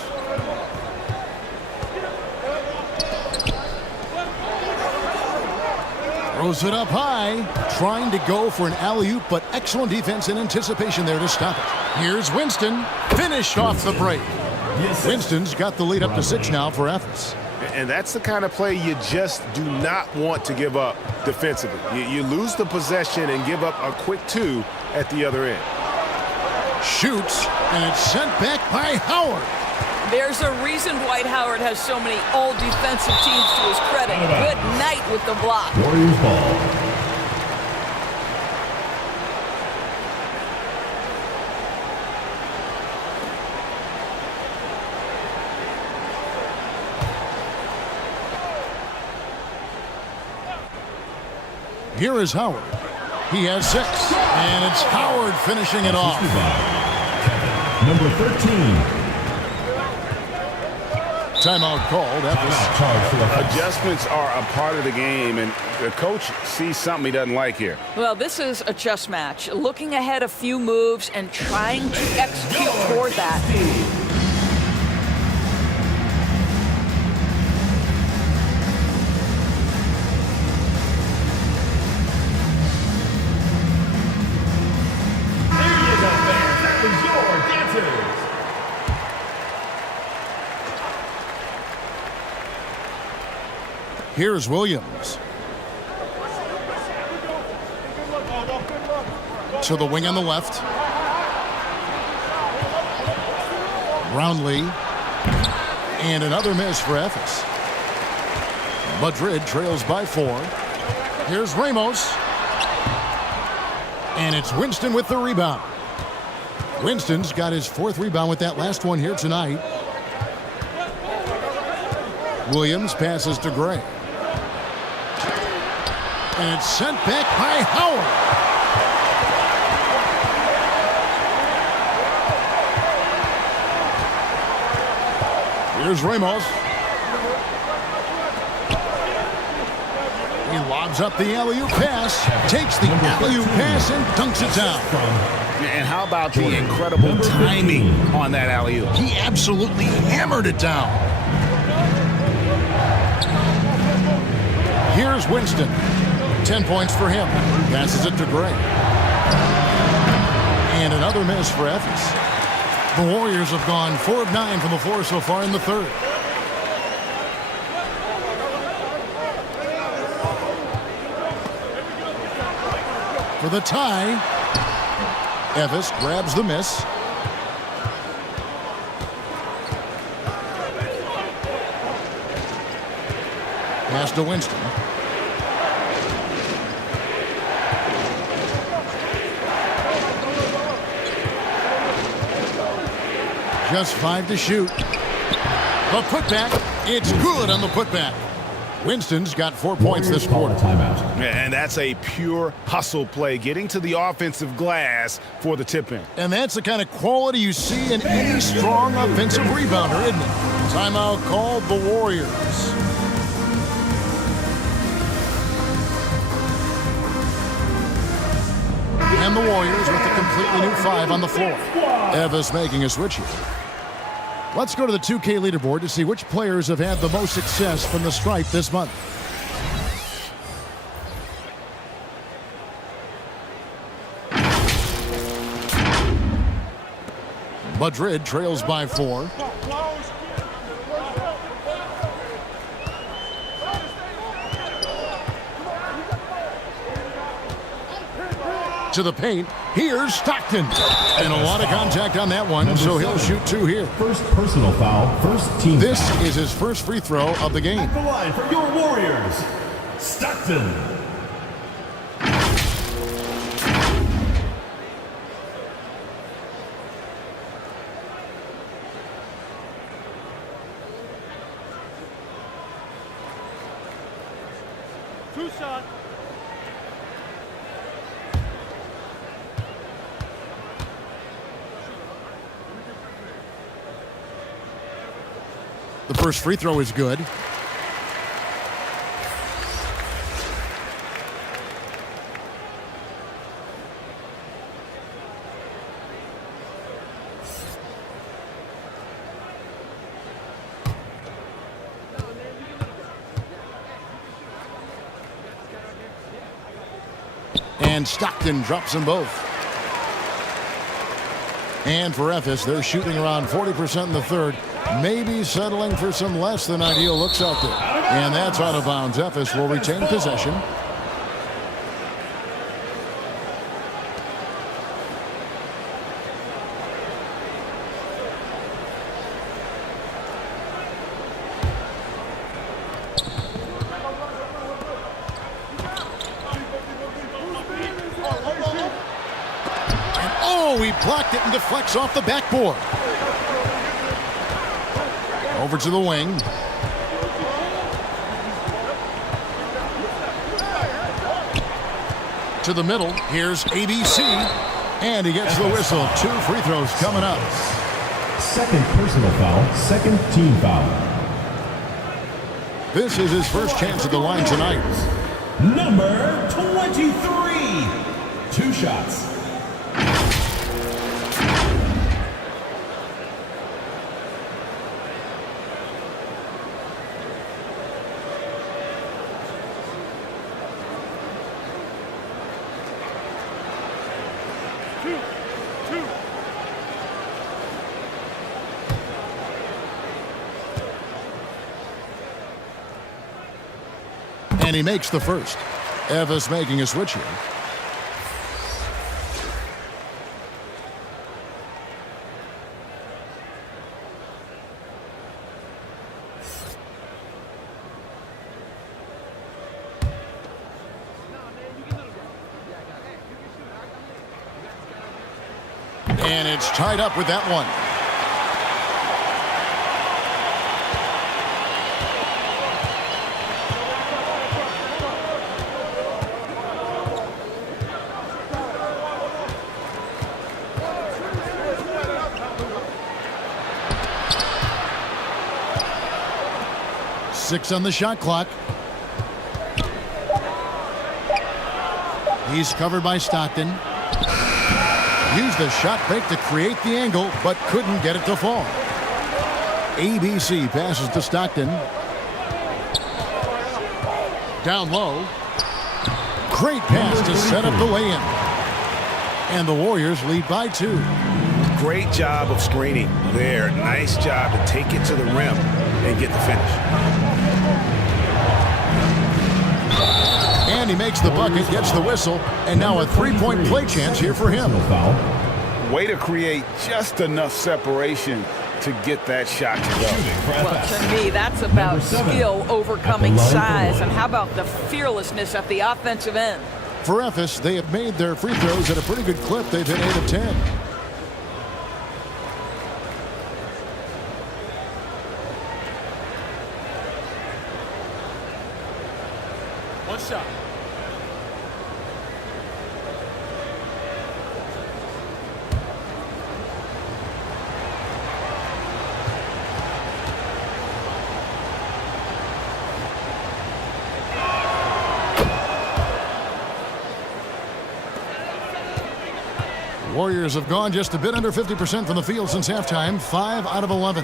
Throws it up high. Trying to go for an alley-oop, but excellent defense and anticipation there to stop it. Here's Winston. Finished off the break. Winston's got the lead up to 6 now for Ephes. And that's the kind of play you just do not want to give up defensively. You lose the possession and give up a quick 2 at the other end. Shoots, and it's sent back by Howard. There's a reason Dwight Howard has so many all-defensive teams to his credit. Good night with the block. Warriors ball. Here is Howard. He has 6, and it's Howard finishing it off. Number 13. Timeout called. Adjustments are a part of the game, and the coach sees something he doesn't like here. Well, this is a chess match. Looking ahead a few moves and trying to execute toward that. Here's Williams. To the wing on the left. Brownlee. And another miss for Ephes. Madrid trails by 4. Here's Ramos. And it's Winston with the rebound. Winston's got his 4th rebound with that last one here tonight. Williams passes to Gray. And it's sent back by Howard. Here's Ramos. He lobs up the alley-oop pass, takes the alley-oop pass and dunks it down. And how about the incredible timing on that alley-oop? He absolutely hammered it down. Here's Winston. 10 points for him. Passes it to Gray. And another miss for Ephes. The Warriors have gone 4 of 9 from the floor so far in the 3rd. For the tie, Ephes grabs the miss. Pass to Winston. Just 5 to shoot. The putback, it's good on the putback. Winston's got 4 points this quarter. And that's a pure hustle play, getting to the offensive glass for the tip-in. And that's the kind of quality you see in any strong offensive rebounder, isn't it? Timeout called the Warriors. And the Warriors with a completely new 5 on the floor. Evis making a switch here. Let's go to the 2K leaderboard to see which players have had the most success from the stripe this month. Madrid trails by 4. To the paint. Here's Stockton. And a lot of contact on that one, so he'll shoot 2 here. First personal foul, first team This foul. is his first free throw of the game. At the line for your Warriors, Stockton. Two shots. The first free throw is good. And Stockton drops them both. And for Ephes, they're shooting around 40% in the third. Maybe settling for some less than ideal looks out there. And that's out of bounds. Ephes will retain possession. He blocked it and deflects off the backboard. Over to the wing. To the middle. Here's ABC. And he gets the whistle. 2 free throws coming up. Second personal foul, second team foul. This is his first chance at the line tonight. Number 23. 2 shots. And he makes the first. Evis making a switch here. And it's tied up with that one. Six on the shot clock. He's covered by Stockton. Used the shot break to create the angle, but couldn't get it to fall. ABC passes to Stockton. Down low. Great pass to set up the lay-in. And the Warriors lead by 2. Great job of screening there. Nice job to take it to the rim and get the finish. And he makes the bucket, gets the whistle, and now a 3-point play chance here for him. Way to create just enough separation to get that shot to go. Well, to me, that's about skill overcoming size. And how about the fearlessness at the offensive end? For Ephes, they have made their free throws at a pretty good clip. They've hit 8 of 10. One shot. Warriors have gone just a bit under 50% from the field since halftime, 5 out of 11.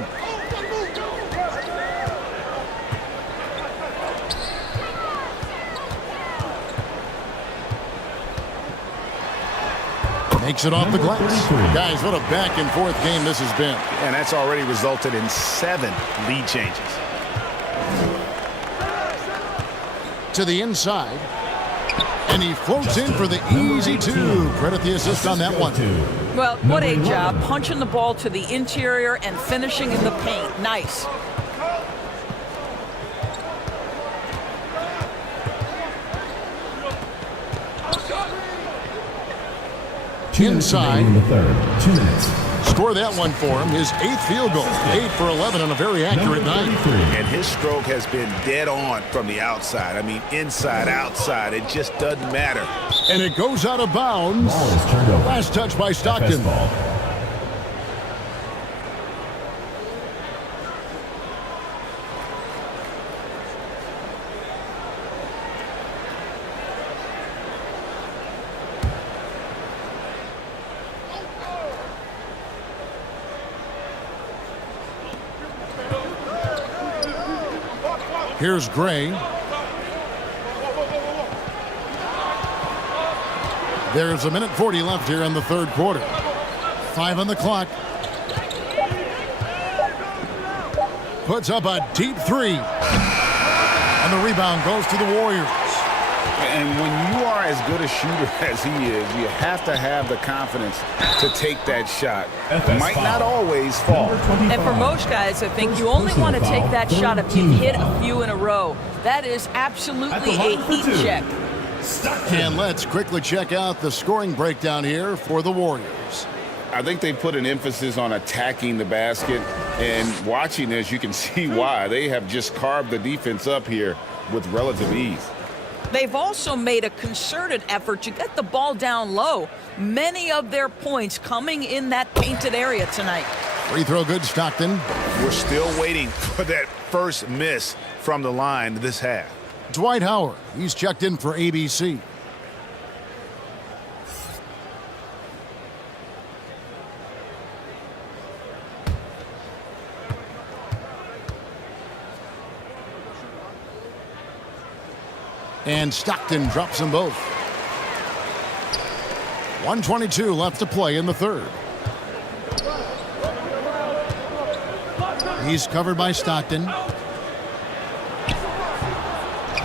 Makes it off the glass. Guys, what a back-and-forth game this has been. And that's already resulted in 7 lead changes. To the inside. And he floats in for the easy 2. Credit the assist on that one. Well, what a job. Punching the ball to the interior and finishing in the paint. Nice. Inside. In the third. 2 minutes. Score that one for him. His 8th field goal. 8 for 11 on a very accurate night. And his stroke has been dead on from the outside. I mean, inside, outside. It just doesn't matter. And it goes out of bounds. Ball is turned over. Last touch by Stockton. Ball. Here's Gray. There's a minute 40 left here in the third quarter. 5 on the clock. Puts up a deep 3. And the rebound goes to the Warriors. And when you are as good a shooter as he is, you have to have the confidence to take that shot. It might not always fall. And for most guys, I think you only want to take that shot if you hit a few in a row. That is absolutely a heat check. And let's quickly check out the scoring breakdown here for the Warriors. I think they put an emphasis on attacking the basket. And watching this, you can see why. They have just carved the defense up here with relative ease. They've also made a concerted effort to get the ball down low. Many of their points coming in that painted area tonight. Free throw good, Stockton. We're still waiting for that first miss from the line this half. Dwight Howard, he's checked in for ABC. And Stockton drops them both. 1:22 left to play in the third. He's covered by Stockton.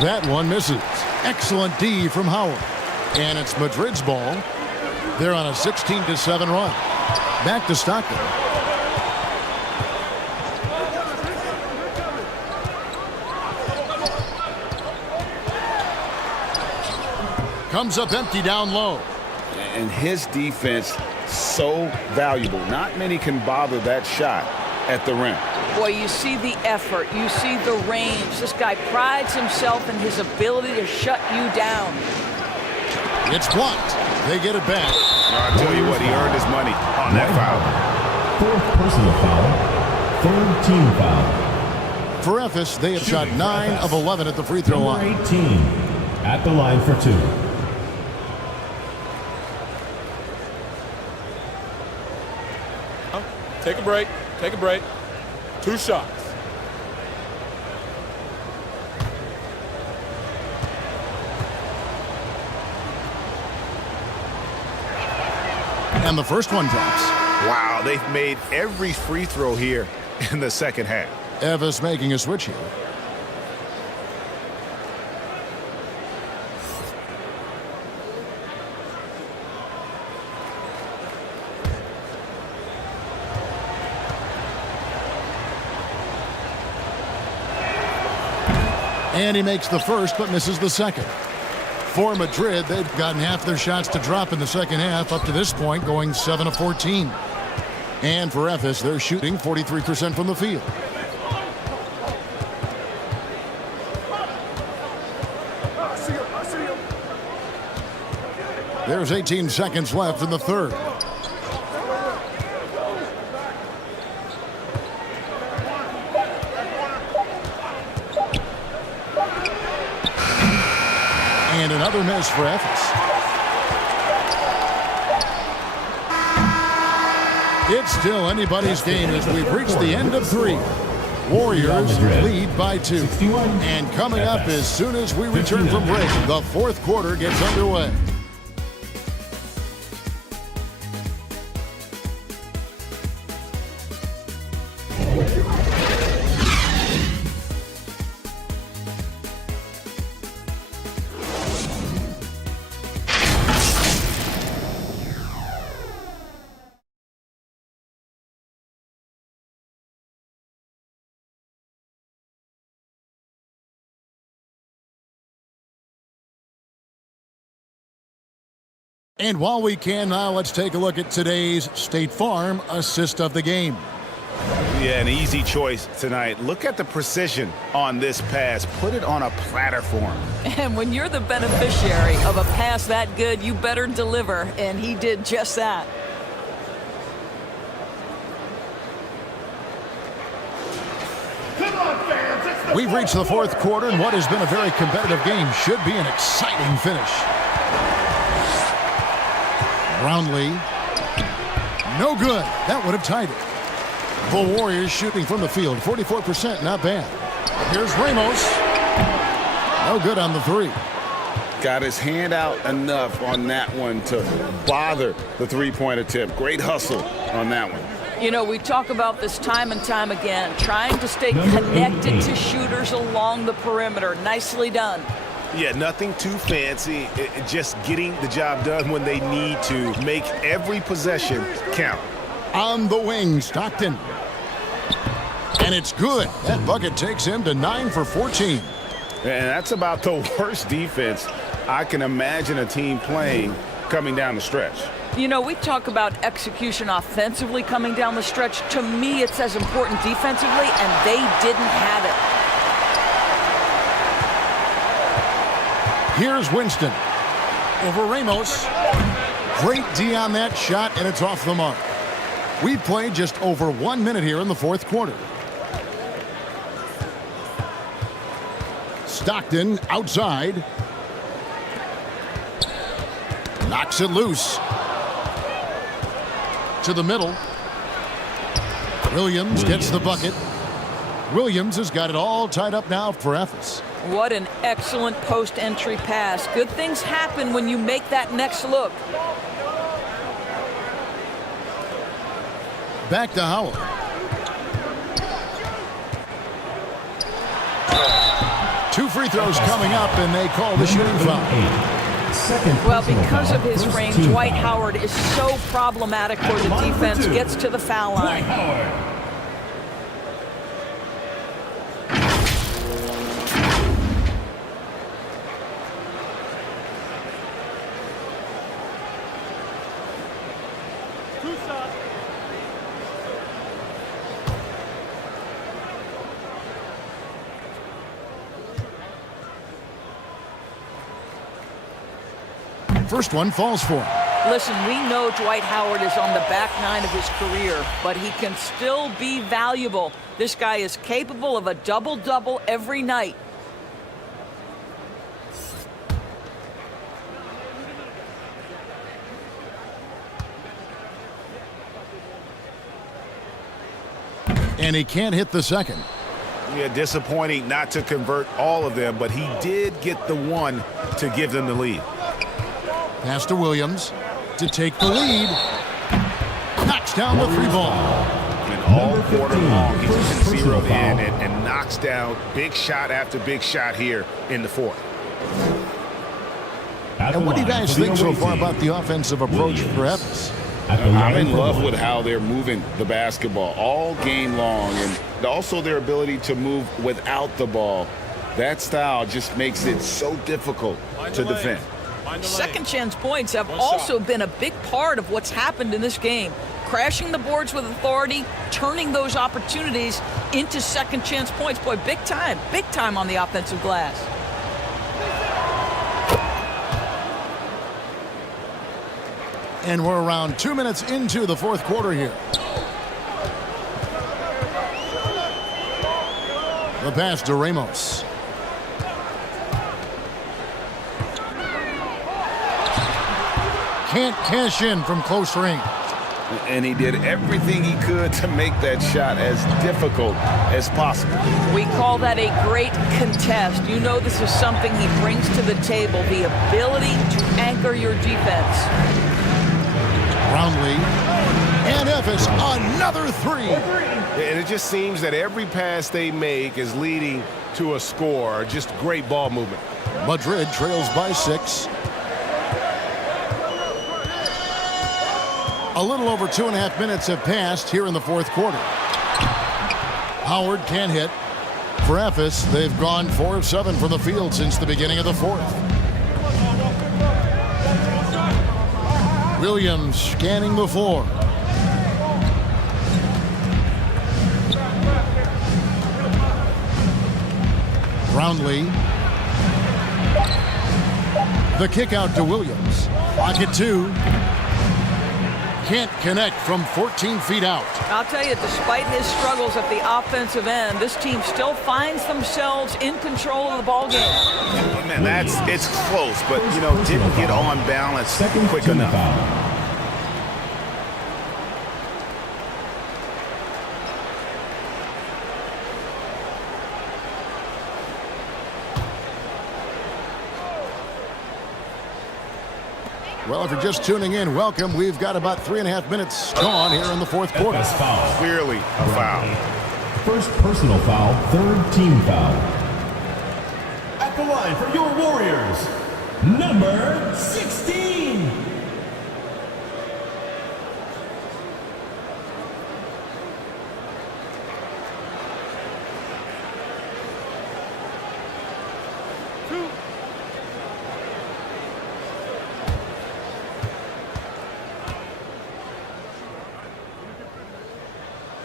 That one misses. Excellent D from Howard. And it's Madrid's ball. They're on a 16-7 run. Back to Stockton. Comes up empty down low. And his defense so valuable. Not many can bother that shot at the rim. Boy, you see the effort. You see the range. This guy prides himself in his ability to shut you down. It's blocked. They get it back. I'll tell you what, he earned his money on that foul. 4th personal foul. 3rd team foul. For Ephes, they have shot 9 of 11 at the free throw line. Number 18 at the line for 2. Take a break. Take a break. 2 shots. And the first one drops. Wow, they've made every free throw here in the second half. Ephes making a switch here. And he makes the first, but misses the second. For Madrid, they've gotten half their shots to drop in the second half, up to this point, going 7 of 14. And for Ephes, they're shooting 43% from the field. There's 18 seconds left in the third. And another miss for Ephes. It's still anybody's game as we've reached the end of 3. Warriors lead by 2. And coming up as soon as we return from break, the 4th quarter gets underway. And while we can now, let's take a look at today's State Farm assist of the game. Yeah, an easy choice tonight. Look at the precision on this pass. Put it on a platter for him. And when you're the beneficiary of a pass that good, you better deliver, and he did just that. Come on, fans. We've reached the 4th quarter, and what has been a very competitive game should be an exciting finish. Brownlee. No good. That would have tied it. The Warriors shooting from the field. 44%, not bad. Here's Ramos. No good on the 3. Got his hand out enough on that one to bother the three-point attempt. Great hustle on that one. You know, we talk about this time and time again, trying to stay connected to shooters along the perimeter. Nicely done. Yeah, nothing too fancy. Just getting the job done when they need to. Make every possession count. On the wing, Stockton. And it's good. That bucket takes him to 9 for 14. And that's about the worst defense I can imagine a team playing coming down the stretch. You know, we talk about execution offensively coming down the stretch. To me, it's as important defensively, and they didn't have it. Here's Winston. Over Ramos. Great D on that shot, and it's off the mark. We've played just over 1 minute here in the 4th quarter. Stockton outside. Knocks it loose. To the middle. Williams gets the bucket. Williams has got it all tied up now for Ephes. What an excellent post-entry pass. Good things happen when you make that next look. Back to Howard. Two free throws coming up, and they call the shooting foul. Well, because of his range, Dwight Howard is so problematic for the defense. Gets to the foul line. First one falls for him. Listen, we know Dwight Howard is on the back 9 of his career, but he can still be valuable. This guy is capable of a double-double every night. And he can't hit the second. Yeah, disappointing not to convert all of them, but he did get the one to give them the lead. Pass to Williams to take the lead. Knocks down the 3 ball. And all quarter long, he's been zeroed in and knocks down big shot after big shot here in the 4th. And what do you guys think so far about the offensive approach for Ephes? I'm in love with how they're moving the basketball all game long, and also their ability to move without the ball. That style just makes it so difficult to defend. Second chance points have also been a big part of what's happened in this game. Crashing the boards with authority, turning those opportunities into second chance points. Boy, big time on the offensive glass. And we're around 2 minutes into the 4th quarter here. The pass to Ramos. Can't cash in from close range. And he did everything he could to make that shot as difficult as possible. We call that a great contest. You know this is something he brings to the table, the ability to anchor your defense. Brownlee and Efes, another three. And it just seems that every pass they make is leading to a score. Just great ball movement. Madrid trails by 6. A little over 2.5 minutes have passed here in the fourth quarter. Howard can't hit. For Efes, they've gone 4 of 7 from the field since the beginning of the fourth. Williams scanning the floor. Brownlee. The kick out to Williams. Pocket 2. Can't connect from 14 feet out. I'll tell you, despite his struggles at the offensive end, this team still finds themselves in control of the ball game. Man, it's close, but, didn't get on balance quick enough. Well, if you're just tuning in, welcome. We've got about 3.5 minutes gone here in the fourth quarter. Clearly a foul. First personal foul, third team foul. At the line for your Warriors, number 16.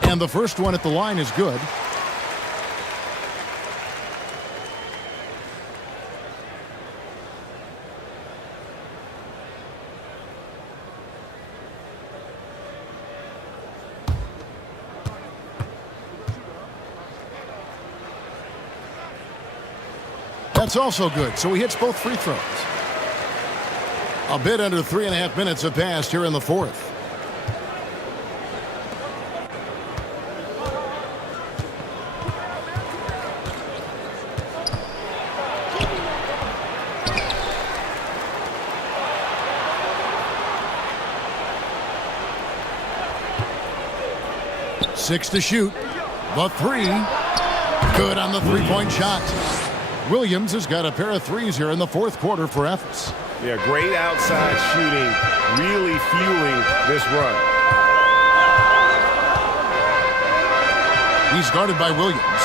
And the first one at the line is good. That's also good, so he hits both free throws. A bit under 3.5 minutes have passed here in the fourth. Six to shoot. The three. Good on the three-point shot. Williams has got a pair of threes here in the fourth quarter for Efes. Yeah, great outside shooting, really fueling this run. He's guarded by Williams.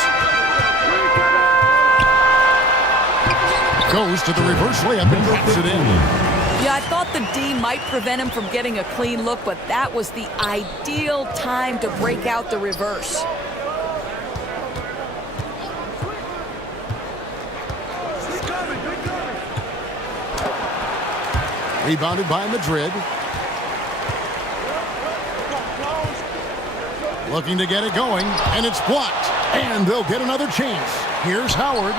Goes to the reverse layup and drops it in. Yeah, I thought the D might prevent him from getting a clean look, but that was the ideal time to break out the reverse. Rebounded by Madrid. Looking to get it going, and it's blocked. And they'll get another chance. Here's Howard.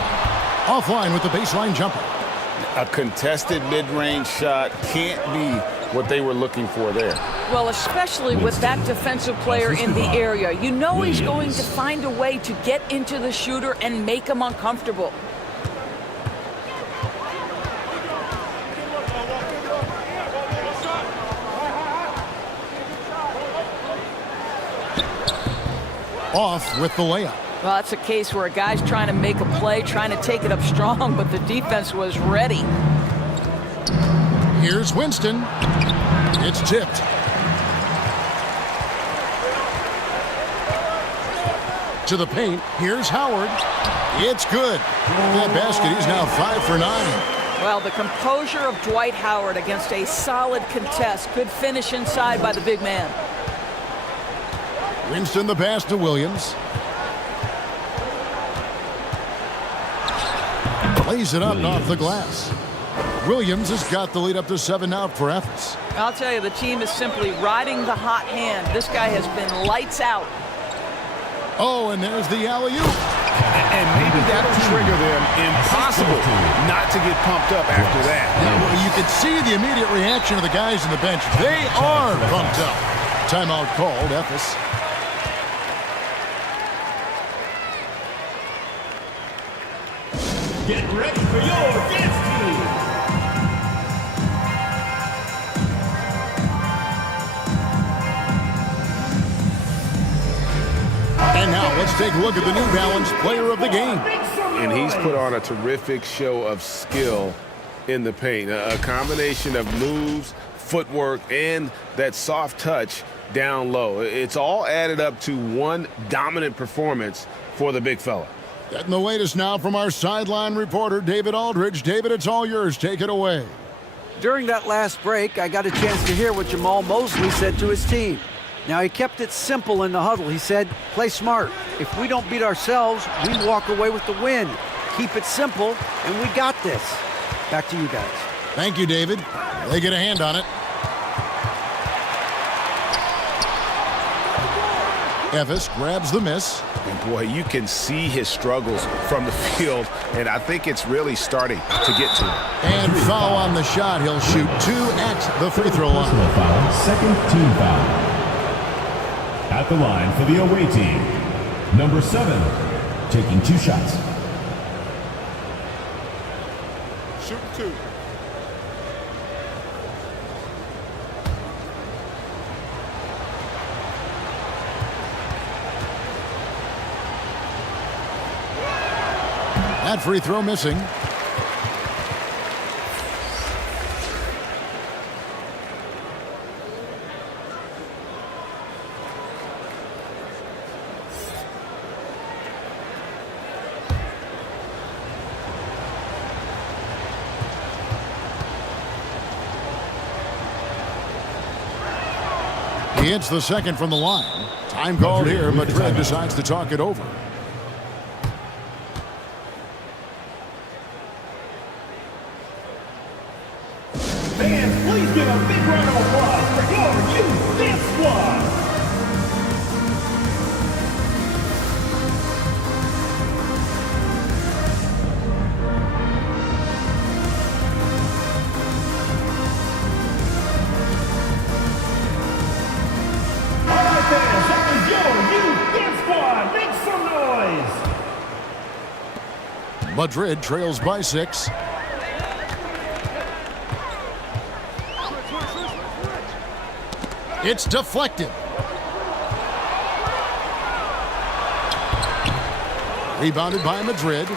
Offline with the baseline jumper. A contested mid-range shot can't be what they were looking for there. Well, especially with that defensive player in the area. You know he's going to find a way to get into the shooter and make him uncomfortable. Off with the layup. Well, that's a case where a guy's trying to make a play, trying to take it up strong, but the defense was ready. Here's Winston. It's tipped. To the paint. Here's Howard. It's good. That basket, he's now 5 for 9. Well, the composure of Dwight Howard against a solid contest. Good finish inside by the big man. Winston the pass to Williams. Lays it up off the glass. Williams has got the lead up to 7 now for Efes. I'll tell you, the team is simply riding the hot hand. This guy has been lights out. Oh, and there's the alley-oop. And maybe that'll trigger them. Impossible not to get pumped up after that. Yeah, well, you could see the immediate reaction of the guys in the bench. They are pumped up. Timeout called, Ephes. Get ready for your dance team. And now let's take a look at the New Balance player of the game. And he's put on a terrific show of skill in the paint. A combination of moves, footwork, and that soft touch down low. It's all added up to one dominant performance for the big fella. Getting the latest now from our sideline reporter, David Aldridge. David, it's all yours. Take it away. During that last break, I got a chance to hear what Jamal Mosley said to his team. Now, he kept it simple in the huddle. He said, play smart. If we don't beat ourselves, we walk away with the win. Keep it simple, and we got this. Back to you guys. Thank you, David. They get a hand on it. Ephes grabs the miss. And boy, you can see his struggles from the field, and I think it's really starting to get to him. And foul on the shot. He'll shoot 2 at the free throw line. Personal foul, second team foul. At the line for the away team, number 7, taking 2 shots. Shoot 2. That free throw missing. He hits the second from the line. Time called here. Madrid decides to talk it over. Fans, please give a big round of applause for your youth dance squad. All right, fans, that was your youth dance squad. Make some noise. Madrid trails by 6. It's deflected. Rebounded by Madrid.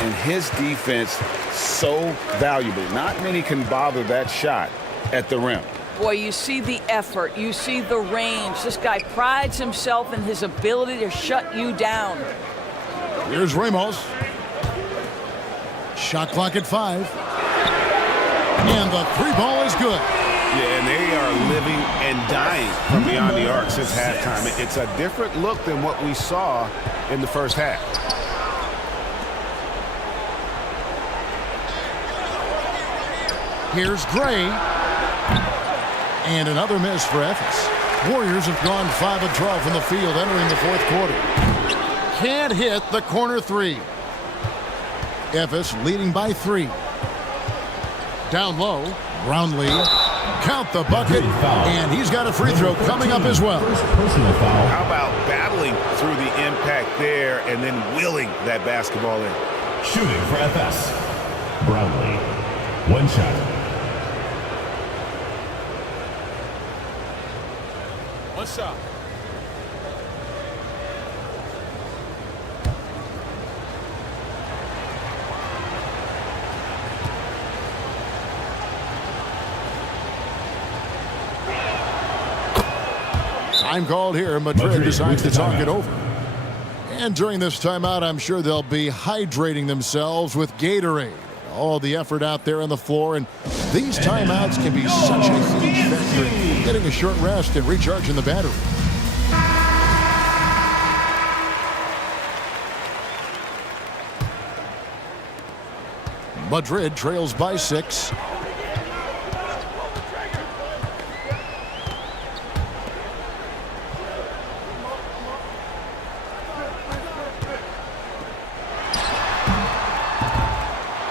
And his defense so valuable. Not many can bother that shot at the rim. Boy, you see the effort. You see the range. This guy prides himself in his ability to shut you down. Here's Ramos. Shot clock at 5. And the 3-ball is good. Yeah, and they are living and dying from beyond the arc since halftime. It's a different look than what we saw in the first half. Here's Gray. And another miss for Ephes. Warriors have gone 5 of 12 from the field entering the fourth quarter. Can't hit the corner 3. Ephes leading by 3. Down low, Brownlee. Count the bucket, and he's got a free throw coming up as well. Personal foul. How about battling through the impact there and then wheeling that basketball in? Shooting for FS. Brownlee. 1 shot. One shot. Time called here. Madrid decides to talk it over. And during this timeout, I'm sure they'll be hydrating themselves with Gatorade. All the effort out there on the floor, and these timeouts can be such a huge factor in getting a short rest and recharging the battery. Madrid trails by 6.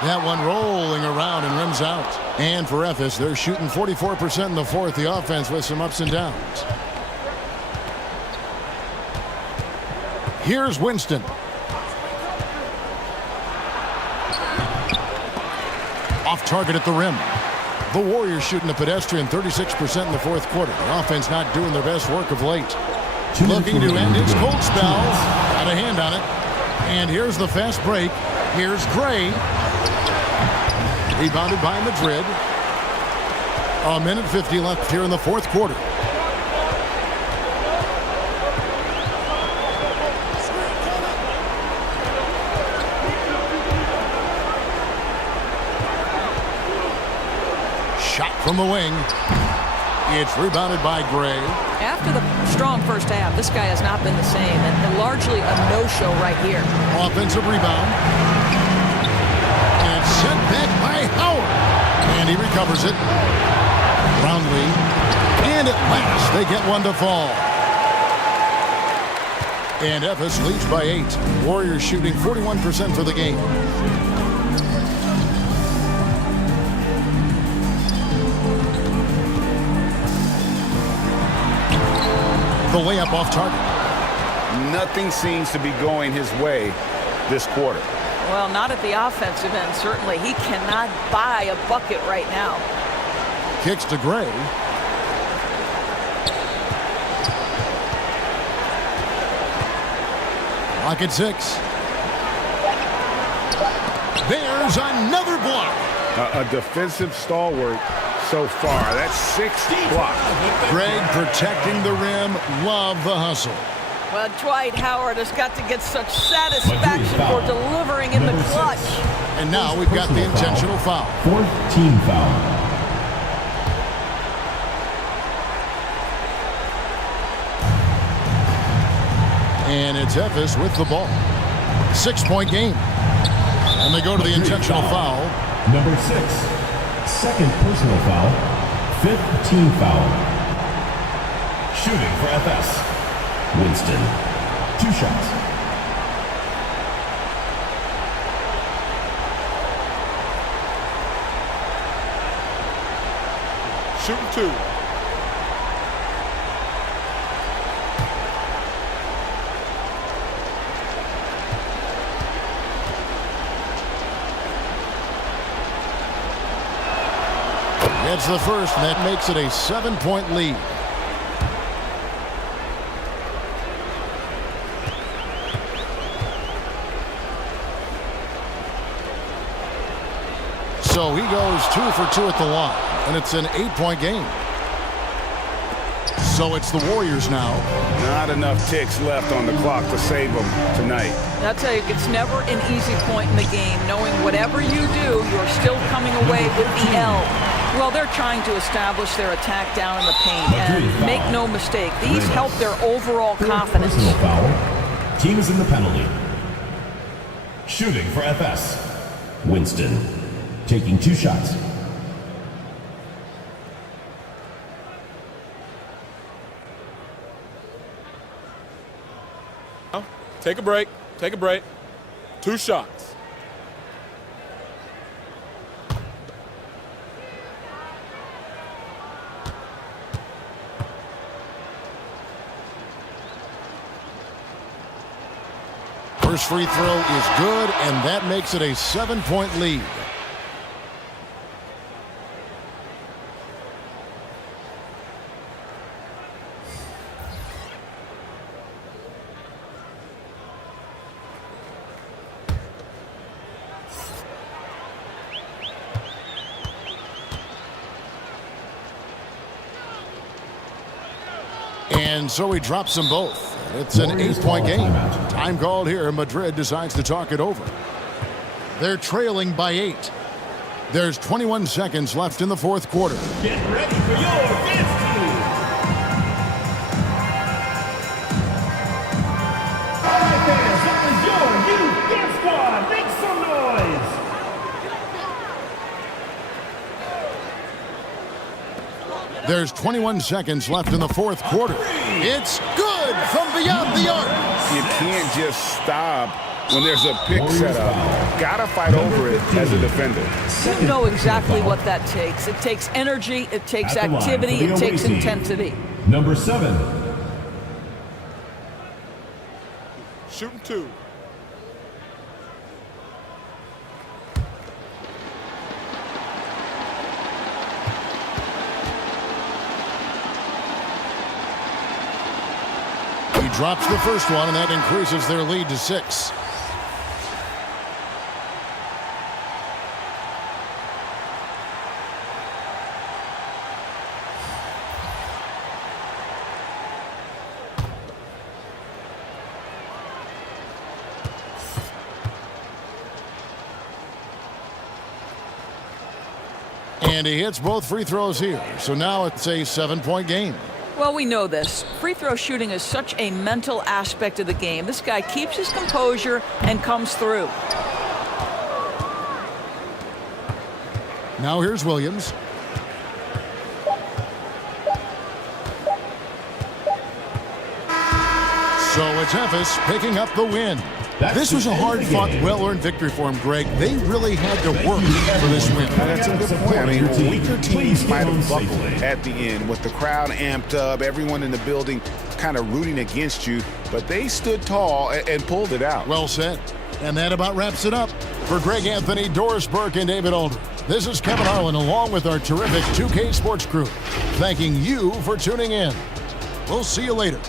That one rolling around and rims out. And for Ephes, they're shooting 44% in the fourth. The offense with some ups and downs. Here's Winston. Off target at the rim. The Warriors shooting a pedestrian 36% in the fourth quarter. The offense not doing their best work of late. Looking to end its cold spell. Got a hand on it. And here's the fast break. Here's Gray. Rebounded by Madrid. A minute 50 left here in the fourth quarter. Shot from the wing. It's rebounded by Gray. After the strong first half, this guy has not been the same, and largely a no-show right here. Offensive rebound. And sent back by Howard. And he recovers it. Brownlee. And at last, they get one to fall. And Efes leads by 8. Warriors shooting 41% for the game. The layup off target. Nothing seems to be going his way this quarter. Well, not at the offensive end, certainly. He cannot buy a bucket right now. Kicks to Gray. Block at 6. There's another block. A defensive stalwart so far. That's 6 blocks. Greg protecting the rim. Love the hustle. Well, Dwight Howard has got to get such satisfaction for delivering in the clutch. And now we've got the intentional foul. 14 foul. And it's Efes with the ball. 6-point game. And they go to the intentional foul. Number 6. Second personal foul. 5th team foul. Shooting for FS. Winston. 2 shots. Shooting 2. It's the first, and that makes it a 7-point lead. So he goes 2 for 2 at the line, and it's an 8-point game. So it's the Warriors now. Not enough ticks left on the clock to save them tonight. I'll tell you, it's never an easy point in the game, knowing whatever you do, you're still coming away with the L. Well, they're trying to establish their attack down in the paint, and make no mistake, these help their overall confidence. Personal foul. Team is in the penalty. Shooting for FS. Winston. Taking 2 shots. Take a break. Take a break. 2 shots. First free throw is good, and that makes it a 7-point lead. And so he drops them both. It's an 8-point game. Time called here. Madrid decides to talk it over. They're trailing by 8. There's 21 seconds left in the fourth quarter. Get ready for your dance team. All right, fans, that is your youth dance squad. Make some noise. There's 21 seconds left in the fourth quarter. It's good from beyond the arc. You can't just stop when there's a pick set up. Gotta fight over it as a defender. You know exactly what that takes. It takes energy, it takes activity, it takes intensity. Number 7. Shooting 2. He drops the first one, and that increases their lead to 6. And he hits both free throws here. So now it's a 7-point game. Well, we know this. Free throw shooting is such a mental aspect of the game. This guy keeps his composure and comes through. Now here's Williams. So it's Memphis picking up the win. This was a hard-fought, well-earned victory for him, Greg. They really had to work for this win. That's a good point. I mean, weaker teams might have buckled at the end with the crowd amped up, everyone in the building kind of rooting against you, but they stood tall and pulled it out. Well said. And that about wraps it up. For Greg Anthony, Doris Burke, and David Aldridge, this is Kevin Harlan along with our terrific 2K Sports crew, thanking you for tuning in. We'll see you later.